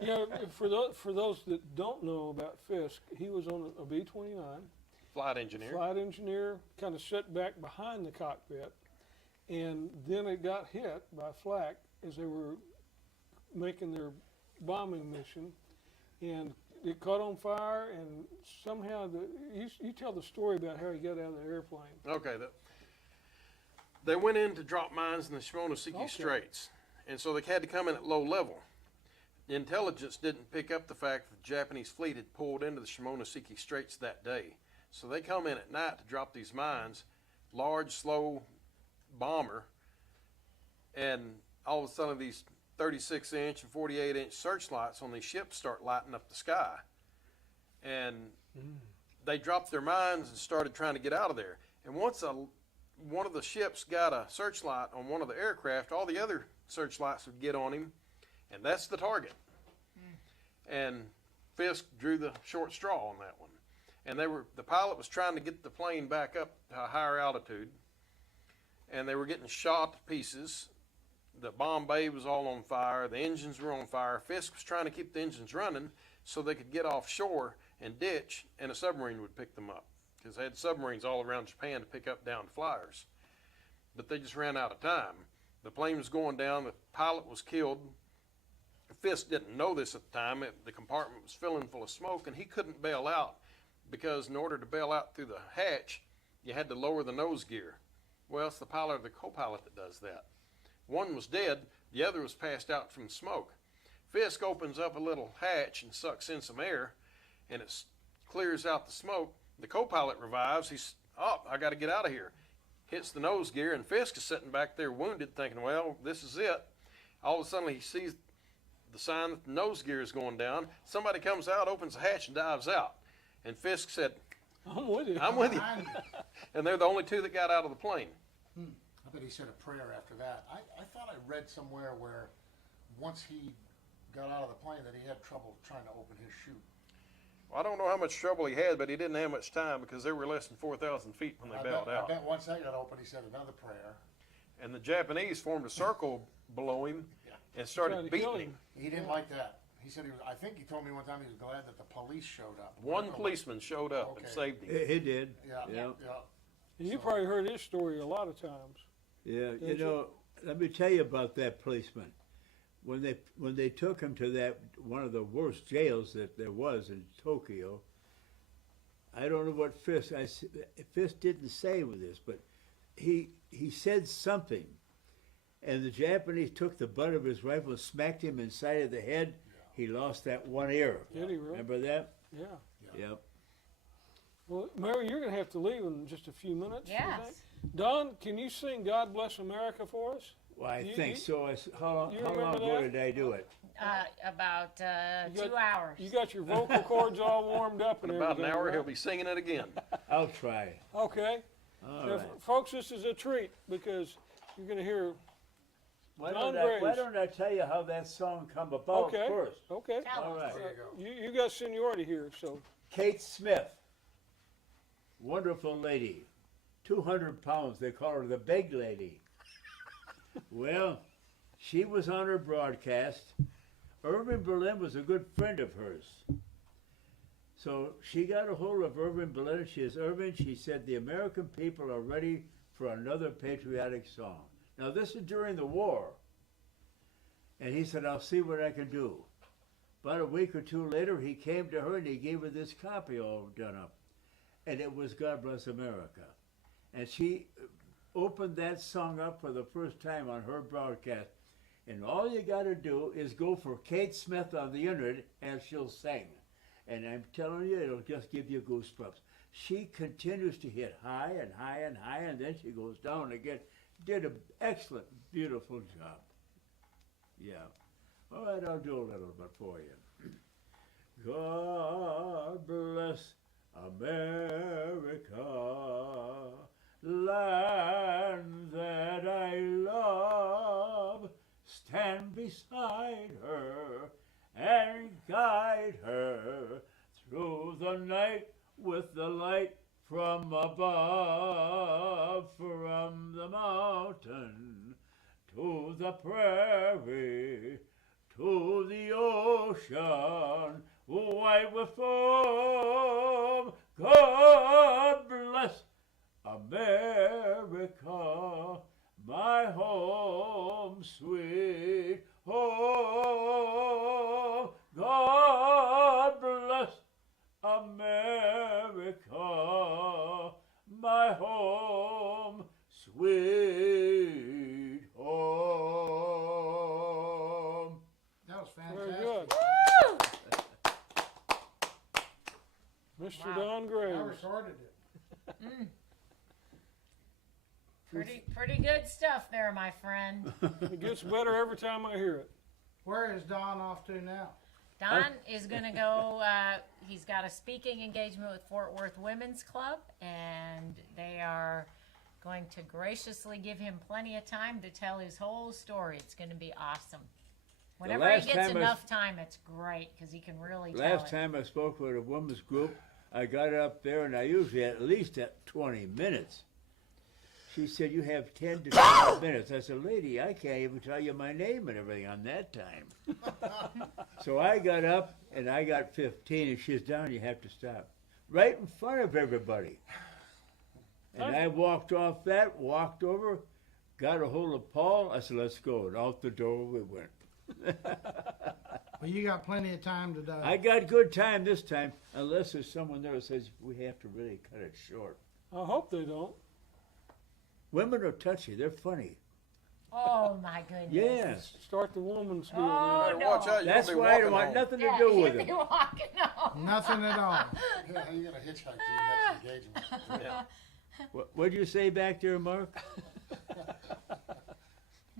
Yeah, for those that don't know about Fisk, he was on a B-29, Flight engineer. flight engineer, kind of set back behind the cockpit, and then it got hit by flak as they were making their bombing mission, and it caught on fire, and somehow you tell the story about how he got out of the airplane. Okay, they went in to drop mines in the Shimonoseki Okay. Straits, and so they had to come in at low level. The intelligence didn't pick up the fact that the Japanese fleet had pulled into the Shimonoseki Straits that day. So they come in at night to drop these mines, large, slow bomber, and all of a sudden these 36-inch and 48-inch searchlights on these ships start lighting up the sky. And they dropped their mines and started trying to get out of there. And once one of the ships got a searchlight on one of the aircraft, all the other searchlights would get on him, and that's the target. And Fisk drew the short straw on that one. And the pilot was trying to get the plane back up to a higher altitude, and they were getting shot to pieces. The bomb bay was all on fire. The engines were on fire. Fisk was trying to keep the engines running so they could get offshore and ditch, and a submarine would pick them up, because they had submarines all around Japan to pick up downed flyers. But they just ran out of time. The plane was going down. The pilot was killed. Fisk didn't know this at the time. The compartment was filling full of smoke, and he couldn't bail out, because in order to bail out through the hatch, you had to lower the nose gear. Well, it's the pilot or the co-pilot that does that. One was dead. The other was passed out from smoke. Fisk opens up a little hatch and sucks in some air, and it's clears out the smoke. The co-pilot revives. He's, oh, I got to get out of here. Hits the nose gear, and Fisk is sitting back there wounded, thinking, well, this is it. All of a sudden, he sees the sign that the nose gear is going down. Somebody comes out, opens the hatch, and dives out. And Fisk said, I'm with you. I'm with you. Behind you. And they're the only two that got out of the plane. I bet he said a prayer after that. I thought I read somewhere where once he got out of the plane that he had trouble trying to open his chute. Well, I don't know how much trouble he had, but he didn't have much time because they were less than 4,000 feet when they bailed out. I bet once that got open, he said another prayer. And the Japanese formed a circle below him and Trying started to kill beating him. He didn't like that. He said he was. I think he told me one time he was glad that the police showed up. One policeman showed up and Okay. saved him. He did. Yeah, Yeah. yeah. You probably heard his story a lot of times. Yeah, you Did you? know, let me tell you about that policeman. When they took him to that one of the worst jails that there was in Tokyo, I don't know what Fisk didn't say with this, but he said something, and the Japanese took the butt of his rifle and smacked him inside of the head. He lost that one ear. Did he really? Remember that? Yeah. Yep. Well, Mary, you're going to have to leave in just a few minutes. you Yes. think? Don, can you sing "God Bless America" for us? Well, I You- think you- so. How you long remember ago that? did I do it? About You got- 2 hours. You got your vocal cords all warmed up In and about an everything, hour, right? he'll be singing it again. I'll try. Okay. All Now, right. folks, this is a treat because you're going to hear. Why Don why Graves. don't I tell you how that song come about Okay. first? Okay. Tell All us. right. There you go. You got seniority here, so Kate Smith, wonderful lady, 200 pounds. They call her the big lady. Well, she was on her broadcast. Irving Berlin was a good friend of hers. So she got a hold of Irving Berlin. She says, Irving, she said, the American people are ready for another patriotic song. Now, this is during the war. And he said, I'll see what I can do. About a week or two later, he came to her and he gave her this copy all done up. And it was God Bless America. And she opened that song up for the first time on her broadcast. And all you got to do is go for Kate Smith on the internet and she'll sing. And I'm telling you, it'll just give you goosebumps. She continues to hit high and high and high, and then she goes down again. Did an excellent, beautiful job. Yeah. All right, I'll do a little bit for you. God bless America, land that I love. Stand beside her and guide her through the night with the light from above, from the mountain to the prairie, to the ocean, white with foam. God bless America, my home, sweet home. God bless America, my home, sweet home. That was very fantastic. good. Mr. Wow. Don I Graves. recorded it. Pretty good stuff there, my friend. It gets better every time I hear it. Where is Don off to now? Don is going to go, he's got a speaking engagement with Fort Worth Women's Club, and they are going to graciously give him plenty of time to tell his whole story. It's going to be awesome. Whenever he last gets time I enough time, it's great because he can really tell Last it. time I spoke with a women's group, I got up there and I usually at least at 20 minutes. She said, you have 10 to 12 minutes. I said, lady, I can't even tell you my name and everything on that time. So I got up and I got 15 and she's down, you have to stop. Right in front of everybody. And I walked off that, walked over, got a hold of Paul. I said, let's go. And out the door we went. Well, you got plenty of time today. I got good time this time, unless there's someone there that says we have to really cut it short. I hope they don't. Women are touchy. They're funny. Oh my goodness. Yes. Start the woman's deal. Oh, there. Better watch no. out. You're That's gonna be why I don't walking want home. nothing to Yeah, do with you'd him. be walking home. Nothing at all. Yeah, how you gonna hitchhike to your next engagement? Yeah. What'd you say back there, Mark?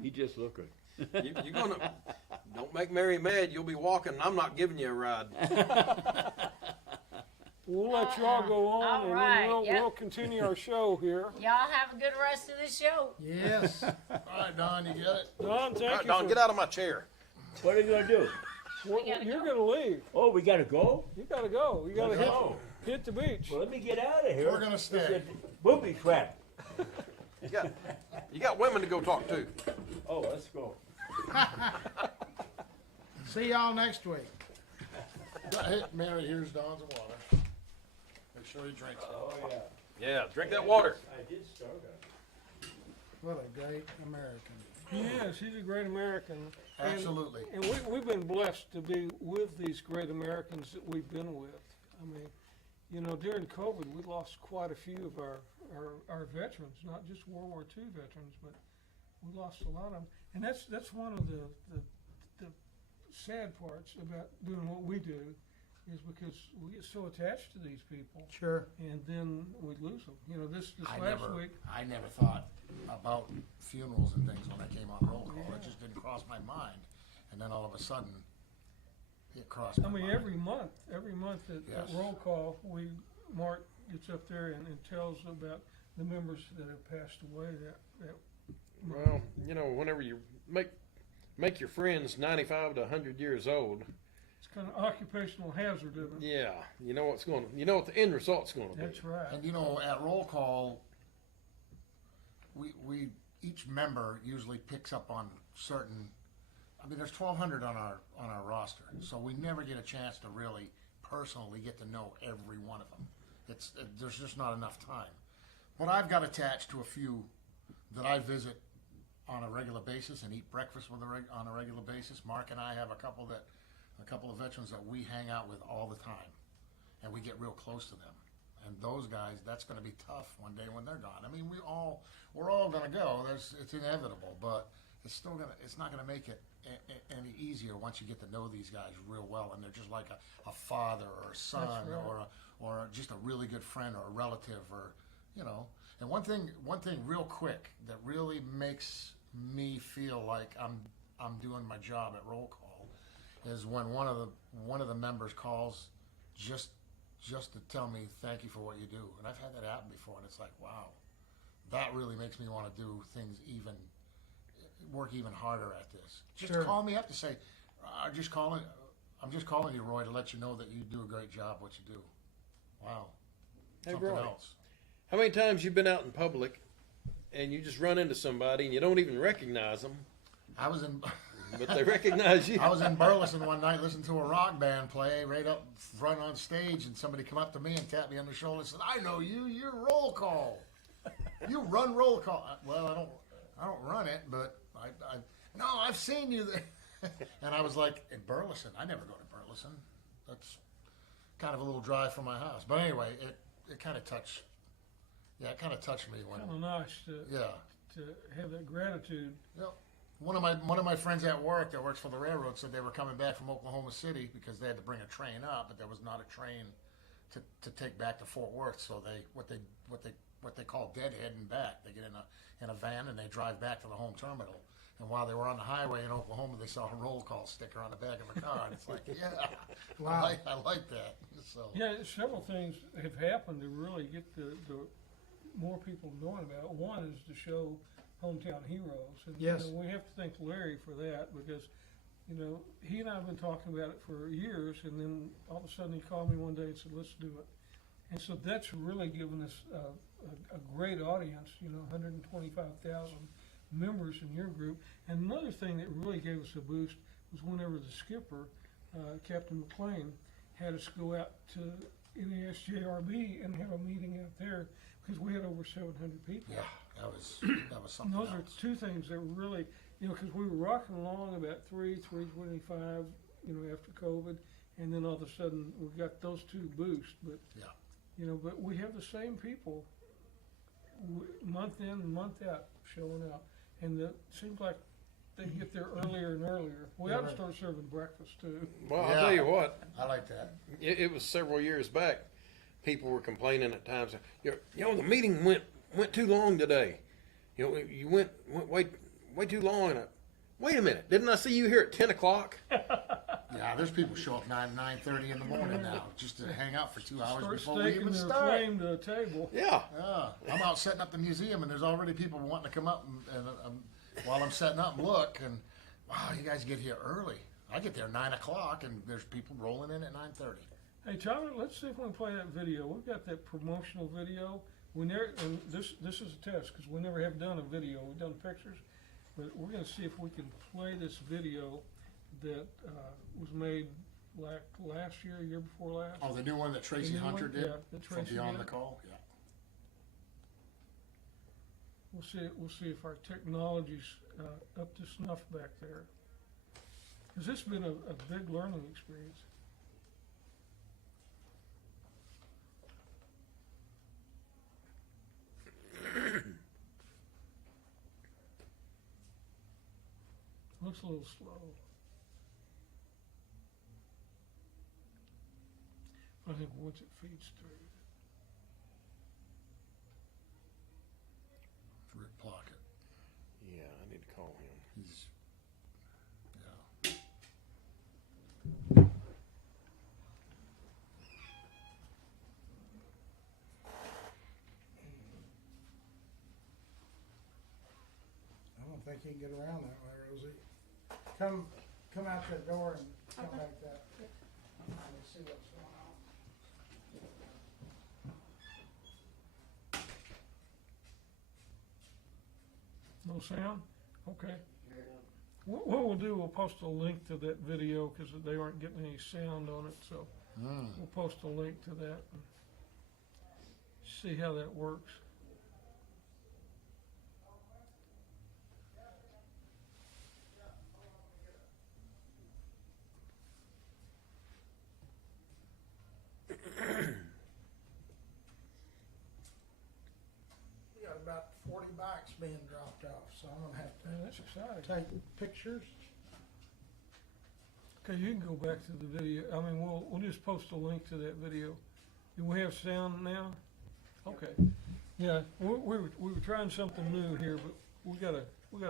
He just looking. You're gonna don't make Mary mad. You'll be walking. And I'm not giving you a ride. We'll let y'all go on, All and right, then yep. we'll continue our show here. Y'all have a good rest of the show. Yes. All right, Don, you get it? Don, All thank right, you. Don, for, get out of my chair. What are you gonna do? gotta You're go. gonna leave. Oh, we gotta go? You gotta go. You gotta go. hit the beach. Well, let me get out of here. We're gonna stay. It's a booby trap. You got women to go talk to. Oh, let's go. See y'all next week. Hey, Mary, here's Don's water. Make sure he drinks it. Oh, yeah. Yeah, drink that water. I did start it. What a great American. Yeah, she's a great American. And- Absolutely. And we've been blessed to be with these great Americans that we've been with. I mean, you know, during COVID, we lost quite a few of our veterans, not just World War II veterans, but we lost a lot of them. And that's one of the sad parts about doing what we do, is because we get so attached to these people, Sure. and then we lose them. You know, this I last never, week, I never thought about funerals and things when I came on roll call. It just didn't cross my mind. And then all of a sudden, it crossed my I mean, mind. every month at Yes. roll call, Mark gets up there and tells about the members that have passed away that Well, you know, whenever you make your friends 95 to 100 years old, it's kind of occupational hazard, isn't it? yeah, you know what the end result's going to be. That's right. And you know, at roll call, we each member usually picks up on certain. I mean, there's 1,200 on our roster, so we never get a chance to really personally get to know every one of them. There's just not enough time. But I've got attached to a few that I visit on a regular basis and eat breakfast with on a regular basis. Mark and I have a couple of veterans that we hang out with all the time, and we get real close to them. And those guys, that's going to be tough one day when they're gone. I mean, we're all going to go. It's inevitable, but it's not going to make it any easier once you get to know these guys real well, and they're just like a father or a son, That's right. or just a really good friend or a relative, or you know. And one thing real quick that really makes me feel like I'm doing my job at roll call is when one of the members calls just to tell me thank you for what you do. And I've had that happen before, and it's like, wow, that really makes me want to do things work even harder at this. Just Sure. call me up to say, I'm just calling you, Roy, to let you know that you do a great job what you do. Wow. Hey, Something Roy. else. How many times you've been out in public and you just run into somebody and you don't even recognize them, I was in but they recognize you? I was in Burleson one night listening to a rock band play right up front on stage, and somebody come up to me and tapped me on the shoulder and said, I know you, you're roll call. You run roll call. Well, I don't run it, but no, I've seen you there. And I was like, in Burleson? I never go to Burleson. That's kind of a little drive from my house. But anyway, it kind of touched. Yeah, it kind of touched me when. Kind of nice Yeah. to have that gratitude. Yep. One of my friends at work that works for the railroad said they were coming back from Oklahoma City because they had to bring a train up, but there was not a train to take back to Fort Worth. So what they call deadheading back. They get in a van and they drive back to the home terminal. And while they were on the highway in Oklahoma, they saw a roll call sticker on the back of the car, and it's like, yeah, Wow. I like that. So Yeah, several things have happened to really get the more people knowing about it. One is to show hometown heroes, and Yes. you know, we have to thank Larry for that, because you know he and I have been talking about it for years, and then all of a sudden he called me one day and said, "Let's do it." And so that's really given us a great audience. You know, 125,000 members in your group. And another thing that really gave us a boost was whenever the skipper, Captain McLean, had us go out to NASJRB and have a meeting out there, because we had over 700 people. yeah, that was And something those else. are two things that really, you know, because we were rocking along about 325, you know, after COVID, and then all of a sudden we got those two boosts. But Yeah. you know, but we have the same people month in and month out showing up, and it seems like they get there earlier and earlier. We ought to start serving breakfast too. Well, Yeah. I'll tell you what, I like that. it was several years back. People were complaining at times. You know, the meeting went too long today. You know, you went way too long. And wait a minute, didn't I see you here at 10 o'clock? Yeah, there's people show up 9:30 in the morning now just to hang out for 2 hours Start before we staking even their start. claim to the table. Yeah. I'm out setting up the museum, and there's already people wanting to come up and while I'm setting up, look, and wow, you guys get here early. I get there 9 o'clock, and there's people rolling in at 9:30. Hey, Tyler, let's see if we can play that video. We've got that promotional video. We never, and this is a test because we never have done a video. We've done pictures, but we're going to see if we can play this video that was made like last year before last. Oh, the new one that Tracy The new Hunter one? did Yeah, that from Tracy Beyond did. the Call. Yeah. We'll see if our technology's up to snuff back there. Because this has been a big learning experience. Looks a little slow. I think once it feeds through. Rick Plunkett. Yeah, I need to call him. He's yeah. I don't think he can get around that way, Rosie. Come out that door and come back that. Let's see what's going on. No sound? Okay. What we'll do, we'll post a link to that video because they aren't getting any sound on it, so we'll post a link to that and see how that works. We got about 40 bikes being dropped off, so I'm gonna have Man, that's exciting. to take pictures. Okay, you can go back to the video. I mean, we'll just post a link to that video. Do we have sound now? Okay. Yeah, we were trying something new here, but we gotta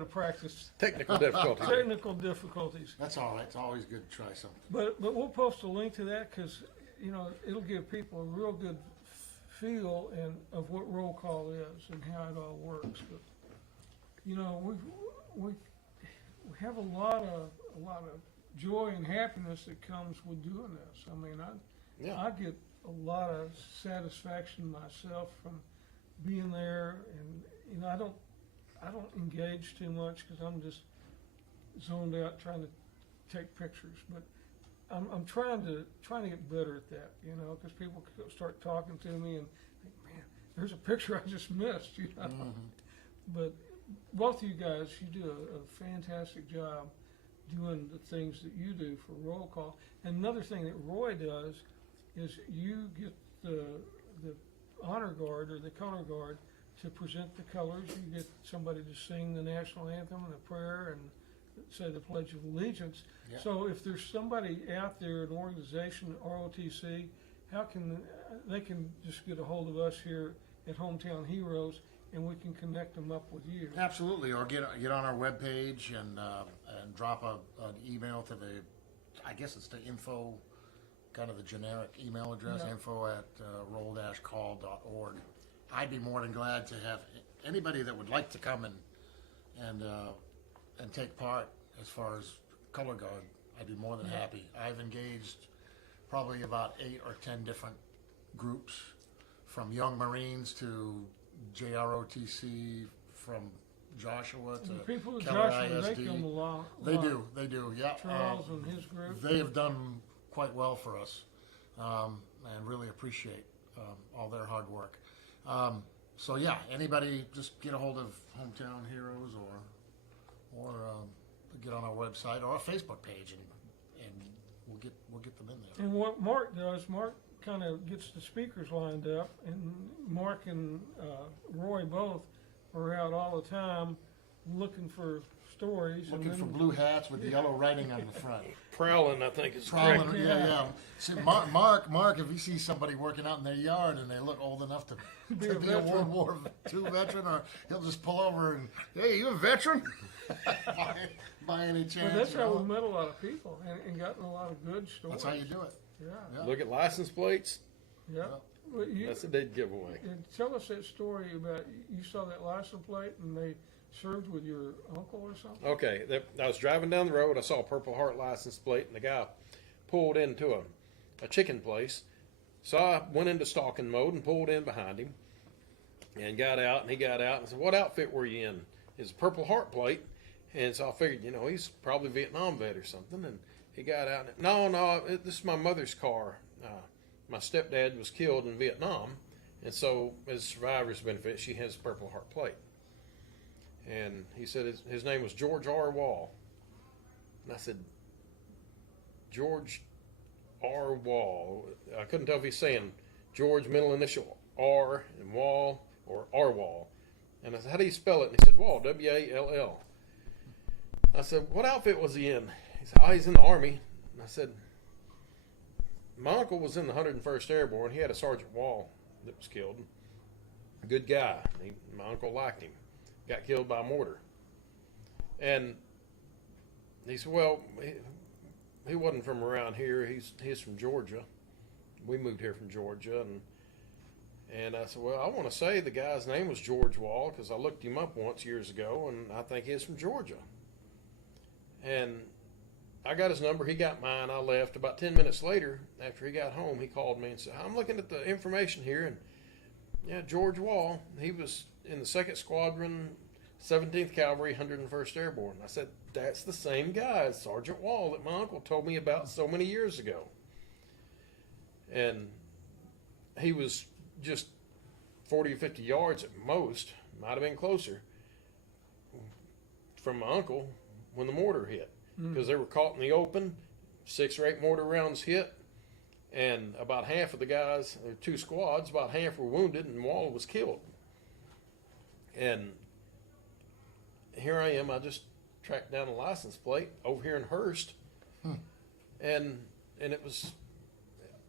practice. Technical difficulties. Technical difficulties. That's all right. It's always good to try something. But we'll post a link to that because, you know, it'll give people a real good feel of what roll call is and how it all works. But, you know, we have a lot of joy and happiness that comes with doing this. I mean, I get a lot of satisfaction myself from being there, and you know, I don't engage too much because I'm just zoned out trying to take pictures. But I'm trying to get better at that, you know, because people start talking to me and think, man, there's a picture I just missed, you know. But both of you guys, you do a fantastic job doing the things that you do for roll call. And another thing that Roy does is you get the honor guard or the color guard to present the colors. You get somebody to sing the national anthem and a prayer and say the Pledge of Allegiance. Yeah. So if there's somebody out there, an organization, ROTC, how can they can just get a hold of us here at Hometown Heroes, and we can connect them up with you. Absolutely, or get on our webpage and drop an email to the, I guess it's the info, kind of the generic email address, Yeah. info@roll-call.org. I'd be more than glad to have anybody that would like to come and take part as far as color guard. I'd be more than happy. I've engaged probably about 8 or 10 different groups, from Young Marines to JROTC, from Joshua to The people at Keller Joshua, they ISD. come along. They do, yeah. Charles and his group. They have done quite well for us, and really appreciate all their hard work. So yeah, anybody just get a hold of Hometown Heroes or get on our website or our Facebook page, and we'll get them in there. And what Mark does, Mark kind of gets the speakers lined up, and Mark and Roy both are out all the time looking for stories. Looking and for then, blue hats with the yellow writing on the front. Prowling, I think is Prowling, correct. yeah. See, Mark, if he sees somebody working out in their yard and they look old enough to be a World War II veteran, or he'll just pull over and, hey, you a veteran? by any chance. But that's you how know? we met a lot of people and gotten a lot of good stories. That's how you do it. Yeah, Yeah. Look at license plates. yeah. Well, That's a dead giveaway. and tell us that story about you saw that license plate and they served with your uncle or something. Okay, I was driving down the road. I saw a Purple Heart license plate, and the guy pulled into a chicken place. So I went into stalking mode and pulled in behind him, and got out. And he got out and said, "What outfit were you in?" It's a Purple Heart plate, and so I figured, he's probably a Vietnam vet or something. And he got out. And, no, this is my mother's car. My stepdad was killed in Vietnam, and so as survivor's benefit, she has a Purple Heart plate. And he said his name was George R. Wall. And I said, George R. Wall. I couldn't tell if he's saying George, middle initial R, and Wall, or R. Wall. And I said, how do you spell it? And he said, Wall, W-A-L-L. I said, what outfit was he in? He said, he's in the Army. And I said, my uncle was in the 101st Airborne. He had a Sergeant Wall that was killed. A good guy. My uncle liked him. Got killed by a mortar. And he said, well, he wasn't from around here. He's from Georgia. We moved here from Georgia. And I said, well, I want to say the guy's name was George Wall because I looked him up once years ago, and I think he's from Georgia. And I got his number. He got mine. I left. About 10 minutes later, after he got home, he called me and said, I'm looking at the information here, and yeah, George Wall, he was in the 2nd Squadron, 17th Cavalry, 101st Airborne. I said, that's the same guy as Sergeant Wall that my uncle told me about so many years ago. And he was just 40 or 50 yards at most, might have been closer, from my uncle when the mortar hit. Because they were caught in the open, 6 or 8 mortar rounds hit, and about half of the guys, there were 2 squads, about half were wounded, and Wall was killed. And here I am, I just tracked down a license plate over here in Hurst, and it was,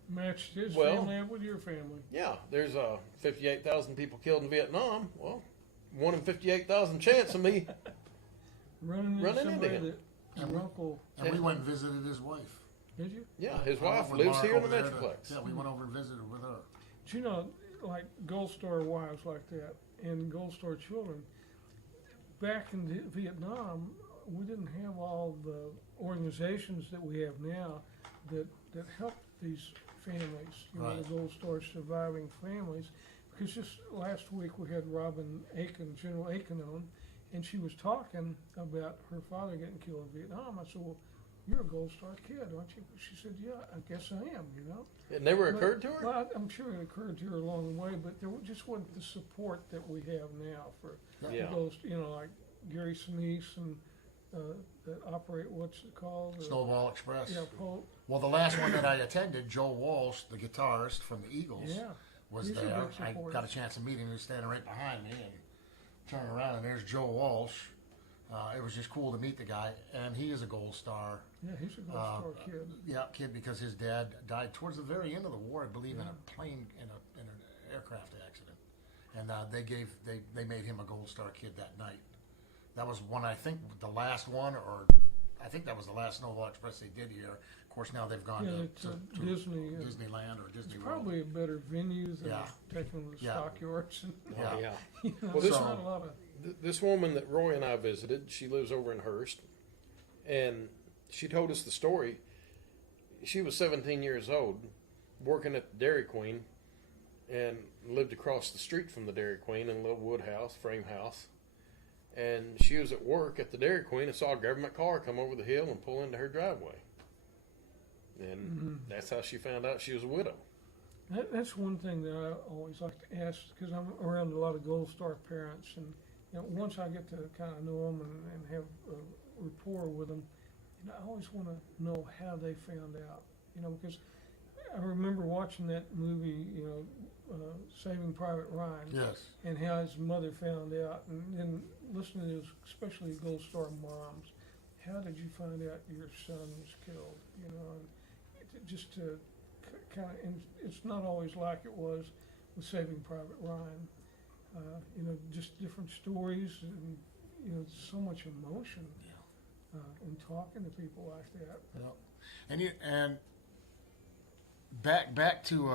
Matched his Well, family up with your family. yeah, there's 58,000 people killed in Vietnam. Well, 1 in 58,000 chance of me. Running into Running into somebody him. that your uncle, And we went and visited his wife. did you? Yeah, his I went wife with lives Mark here in the over there to- Metroplex. Yeah, we went over and visited with her. Do you know, like Gold Star wives like that and Gold Star children, back in Vietnam, we didn't have all the organizations that we have now that help these families, Right. the Gold Star surviving families. Because just last week we had Robin Aiken, General Aiken on, and she was talking about her father getting killed in Vietnam. I said, well, you're a Gold Star kid, aren't you? She said, yeah, I guess I am, It never occurred to her? Well, I'm sure it occurred to her along the way, but there just wasn't the support that we have now for Yeah. those, like Gary Sinise and that operate, what's it called? Snowball Express. Yeah, Pope. Well, the last one that I attended, Joe Walsh, the guitarist from the Eagles, Yeah. was He's a there. big I supporter. got a chance to meet him. He was standing right behind me, and turn around, and there's Joe Walsh. It was just cool to meet the guy, and he is a Gold Star. Yeah, he's a Gold Star kid. Yeah, kid, because his dad died towards the very end of the war, I believe, in a plane in an aircraft accident, and they made him a Gold Star kid that night. That was one, I think, the last one, or I think that was the last Snowball Express they did here. Of course, now they've gone Yeah, to, it's to Disney. Disneyland or Disney It's World. probably a better venue than Yeah. taking them to Yeah. stockyards. And, Yeah. Oh, yeah. well, this- there's not a lot of. This woman that Roy and I visited, she lives over in Hurst, and she told us the story. She was 17 years old, working at the Dairy Queen, and lived across the street from the Dairy Queen in a little wood house, frame house. And she was at work at the Dairy Queen and saw a government car come over the hill and pull into her driveway. And that's how she found out she was a widow. That's one thing that I always like to ask, because I'm around a lot of Gold Star parents, and once I get to kind of know them and have a rapport with them, I always want to know how they found out, because I remember watching that movie, Saving Private Ryan. Yes. And how his mother found out, and then listening to his, especially Gold Star moms, how did you find out your son was killed? You know, and just to kind of, and it's not always like it was with Saving Private Ryan. You know, just different stories, and you know, so much emotion in talking to people like that. Yep. And back to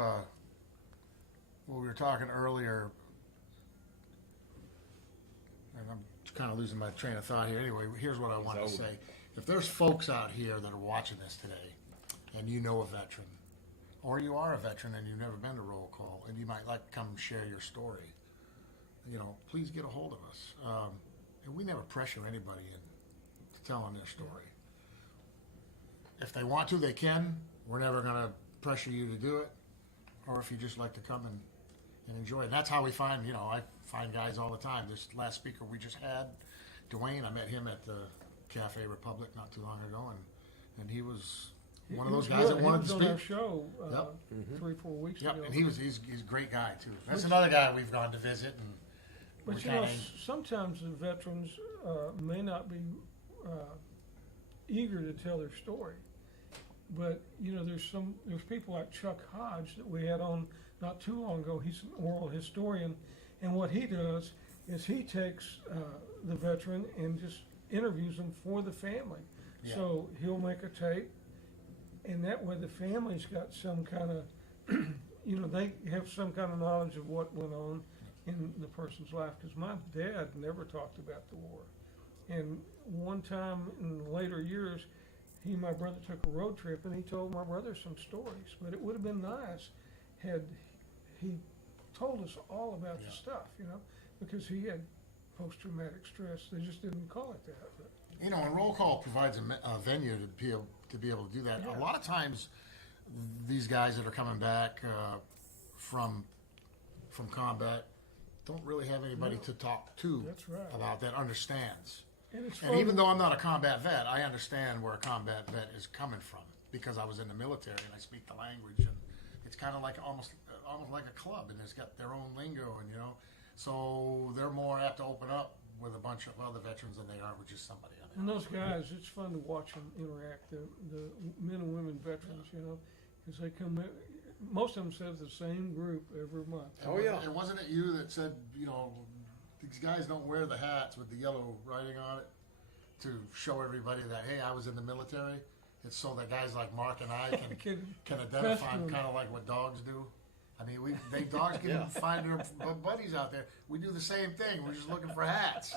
what we were talking earlier, and I'm kind of losing my train of thought here. Anyway, here's what I want to say. If there's folks out here that are watching this today, and you know a veteran, or you are a veteran and you've never been to roll call, and you might like to come and share your story, you know, please get a hold of us. And we never pressure anybody into telling their story. If they want to, they can. We're never going to pressure you to do it. Or if you just like to come and enjoy it. And that's how we find, you know, I find guys all the time. This last speaker we just had, Dwayne, I met him at the Cafe Republic not too long ago, and he was one of those guys that wanted to speak. He was on our show Yep. 3-4 weeks ago. Yep, and he's a great guy too. That's another guy we've gone to visit, and But you know, sometimes the veterans may not be eager to tell their story. But you know, there's people like Chuck Hodge that we had on not too long ago. He's an oral historian, and what he does is he takes the veteran and just interviews them for the family. Yeah. So he'll make a tape, and that way the family's got some kind of, you know, they have some kind of knowledge of what went on in the person's life. Because my dad never talked about the war, and one time in the later years, he and my brother took a road trip, and he told my brother some stories. But it would have been nice had he told us all about the stuff, you know, because he had post-traumatic stress. They just didn't call it that. But. You know, and roll call provides a venue to be able to do that. Yeah. A lot of times, these guys that are coming back from combat don't really have anybody to talk to That's right. about that understands. And even though I'm not a combat vet, I understand where a combat vet is coming from because I was in the military and I speak the language, and it's kind of like almost like a club, and it's got their own lingo, and you know, so they're more apt to open up with a bunch of other veterans than they are with just somebody. And those guys, it's fun to watch them interact. The men and women veterans, you know, because they come in. Most of them said the same group every month. Oh, yeah. And wasn't it you that said, you know, these guys don't wear the hats with the yellow writing on it to show everybody that, hey, I was in the military? It's so that guys like Mark and I can identify them, kind of like what dogs do. I mean, dogs can find their buddies out there. We do the same thing. We're just looking for hats.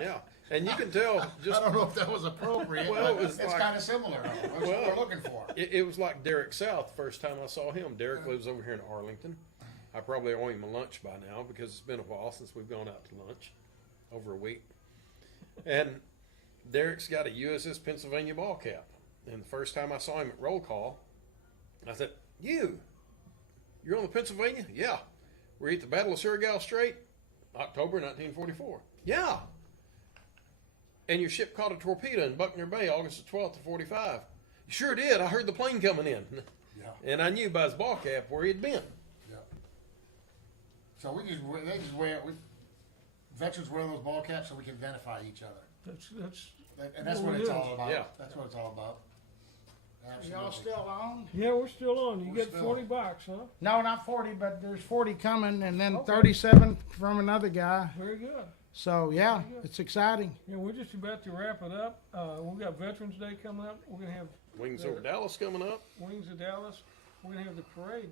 Yeah, and you can tell just. I don't know if that was appropriate. Well, but it was it's like- kind of similar. That's what we're looking for. It was like Derek South the first time I saw him. Derek lives over here in Arlington. I probably owe him a lunch by now because it's been a while since we've gone out to lunch, over a week. And Derek's got a USS Pennsylvania ball cap. And the first time I saw him at roll call, I said, You're on the Pennsylvania? Yeah. Were you at the Battle of Surigao Strait? October 1944. Yeah. And your ship caught a torpedo in Buckner Bay August the 12th of 45. Sure did. I heard the plane coming in. Yeah. And I knew by his ball cap where he'd been. Yeah. So veterans wear those ball caps so we can identify each other. That's what it's all about. Yeah. That's what it's all about. Absolutely. Y'all still on? Yeah, we're still on. You We're get still- $40, huh? No, not 40, but there's 40 coming, and then Okay. 37 from another guy. Very good. So yeah, it's exciting. Yeah, we're just about to wrap it up. We've got Veterans Day coming up. We're gonna have Wings over Dallas coming up. Wings of Dallas. We're gonna have the parade.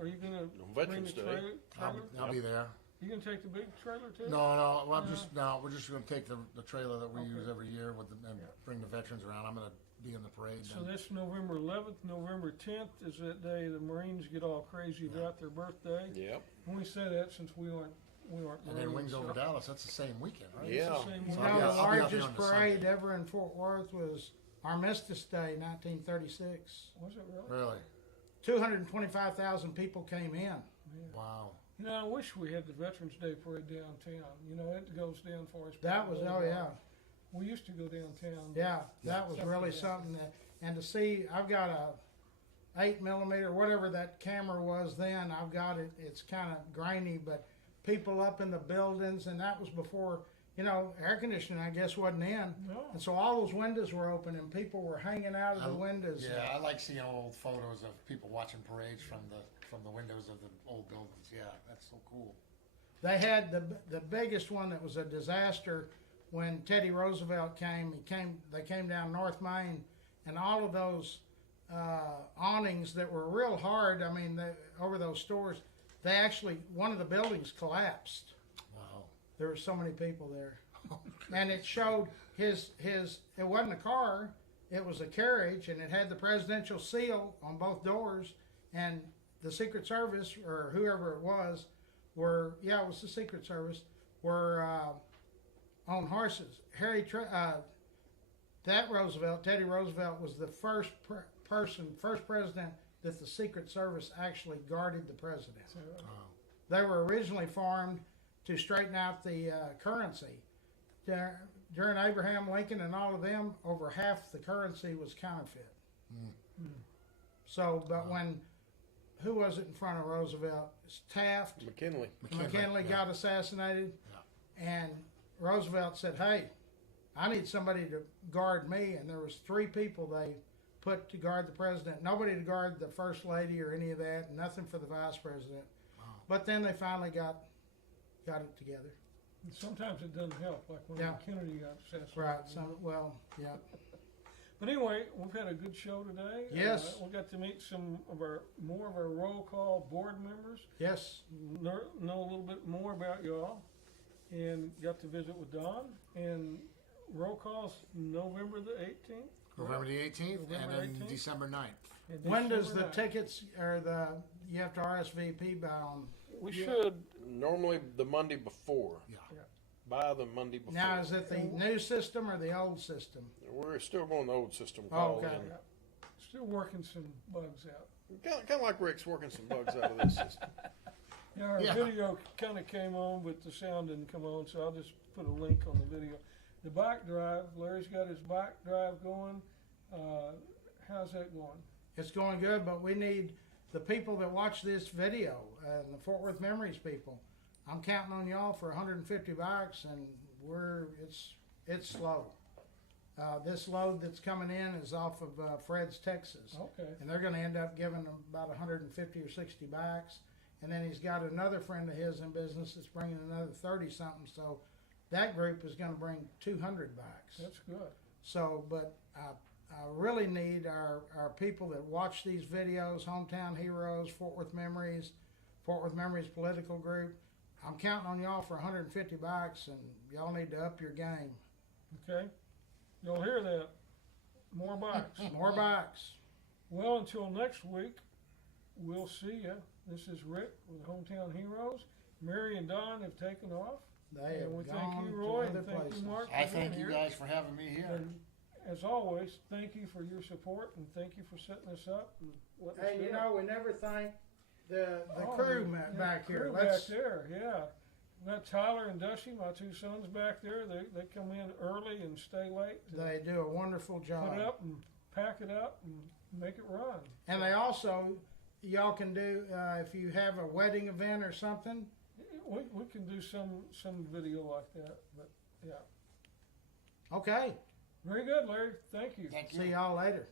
Are you gonna bring Veterans the Day. trailer? I'll be there. You gonna take the big trailer too? No, we're just going to take the trailer that we use every year and bring the veterans around. I'm going to be in the parade. So that's November 11th. November 10th is that day the Marines get all crazy about their birthday. Yep. And we say that since we aren't and then Marines, Wings so over Dallas, that's the same weekend, right? it's the Yeah. same You So way. know, the I'll be out there largest on the parade Sunday. ever in Fort Worth was Armistice Day, 1936. Was it really? Really? 225,000 people came in. Wow. You know, I wish we had the Veterans Day parade downtown. You know, it goes down for us. That was, oh yeah. We used to go downtown. Yeah, that was really something that, and to see, I've got 8mm, whatever that camera was then. I've got it. It's kind of grainy, but people up in the buildings, and that was before, air conditioning, I guess, wasn't in. No. And so all those windows were open, and people were hanging out of the windows. Yeah, I like seeing old photos of people watching parades from the windows of the old buildings. Yeah, that's so cool. They had the biggest one that was a disaster when Teddy Roosevelt came. They came down North Main, and all of those awnings that were real hard. I mean, over those stores, one of the buildings collapsed. Wow. There were so many people there, and it showed his. It wasn't a car; it was a carriage, and it had the presidential seal on both doors. And the Secret Service or whoever it was it was the Secret Service were on horses. Teddy Roosevelt was the first president that the Secret Service actually guarded the president. They were originally formed to straighten out the currency. During Abraham Lincoln and all of them, over half the currency was counterfeit. So, but who was it in front of Roosevelt? It's Taft. McKinley got assassinated, and Roosevelt said, "Hey, I need somebody to guard me." And there was 3 people they put to guard the president. Nobody to guard the first lady or any of that. Nothing for the vice president. Wow. But then they finally got it together. And sometimes it doesn't help, like when Kennedy got assassinated. Right. So, yeah. But anyway, we've had a good show today. Yes. We got to meet more of our roll call board members. Yes. Know a little bit more about y'all, and got to visit with Don. And roll calls November the 18th. November the 18th November and then 18th. December 9th. And When does December the 9th. tickets or you have to RSVP by on? We should normally the Monday before. Yeah. Buy the Monday before. Now, is it the new system or the old system? We're still going the old system. Oh, Call okay. in. Still working some bugs out. Kind of like Rick's working some bugs out of this system. Yeah, our video kind of came on, but the sound didn't come on, so I'll just put a link on the video. The bike drive, Larry's got his bike drive going. How's that going? It's going good, but we need the people that watch this video, the Fort Worth Memories people. I'm counting on y'all for 150 bikes, and it's slow. This load that's coming in is off of Fred's, Texas. Okay. And they're going to end up giving them about 150 or 60 bikes. And then he's got another friend of his in business that's bringing another 30-something. So that group is going to bring 200 bikes. That's good. So, but I really need our people that watch these videos, Hometown Heroes, Fort Worth Memories Political Group. I'm counting on y'all for 150 bikes, and y'all need to up your game. Okay. You'll hear that. More bikes. More bikes. Well, until next week, we'll see you. This is Rick with Hometown Heroes. Mary and Don have taken off. They have And we gone thank you, to Roy, other and thank places. you, Mark. I for being thank you here. guys for having me here. And as always, thank you for your support, and thank you for setting us up. And letting us Hey, do you it. know, we never thank the Oh, crew the back here. crew back there, yeah. We got Tyler and Dusty, my 2 sons back there. They come in early and stay late to They do a wonderful job. put up and pack it up and make it run. And they also, y'all can do, if you have a wedding event or something. We can do some video like that, but yeah. Okay. Very good, Larry. Thank you. Thank you. See y'all later.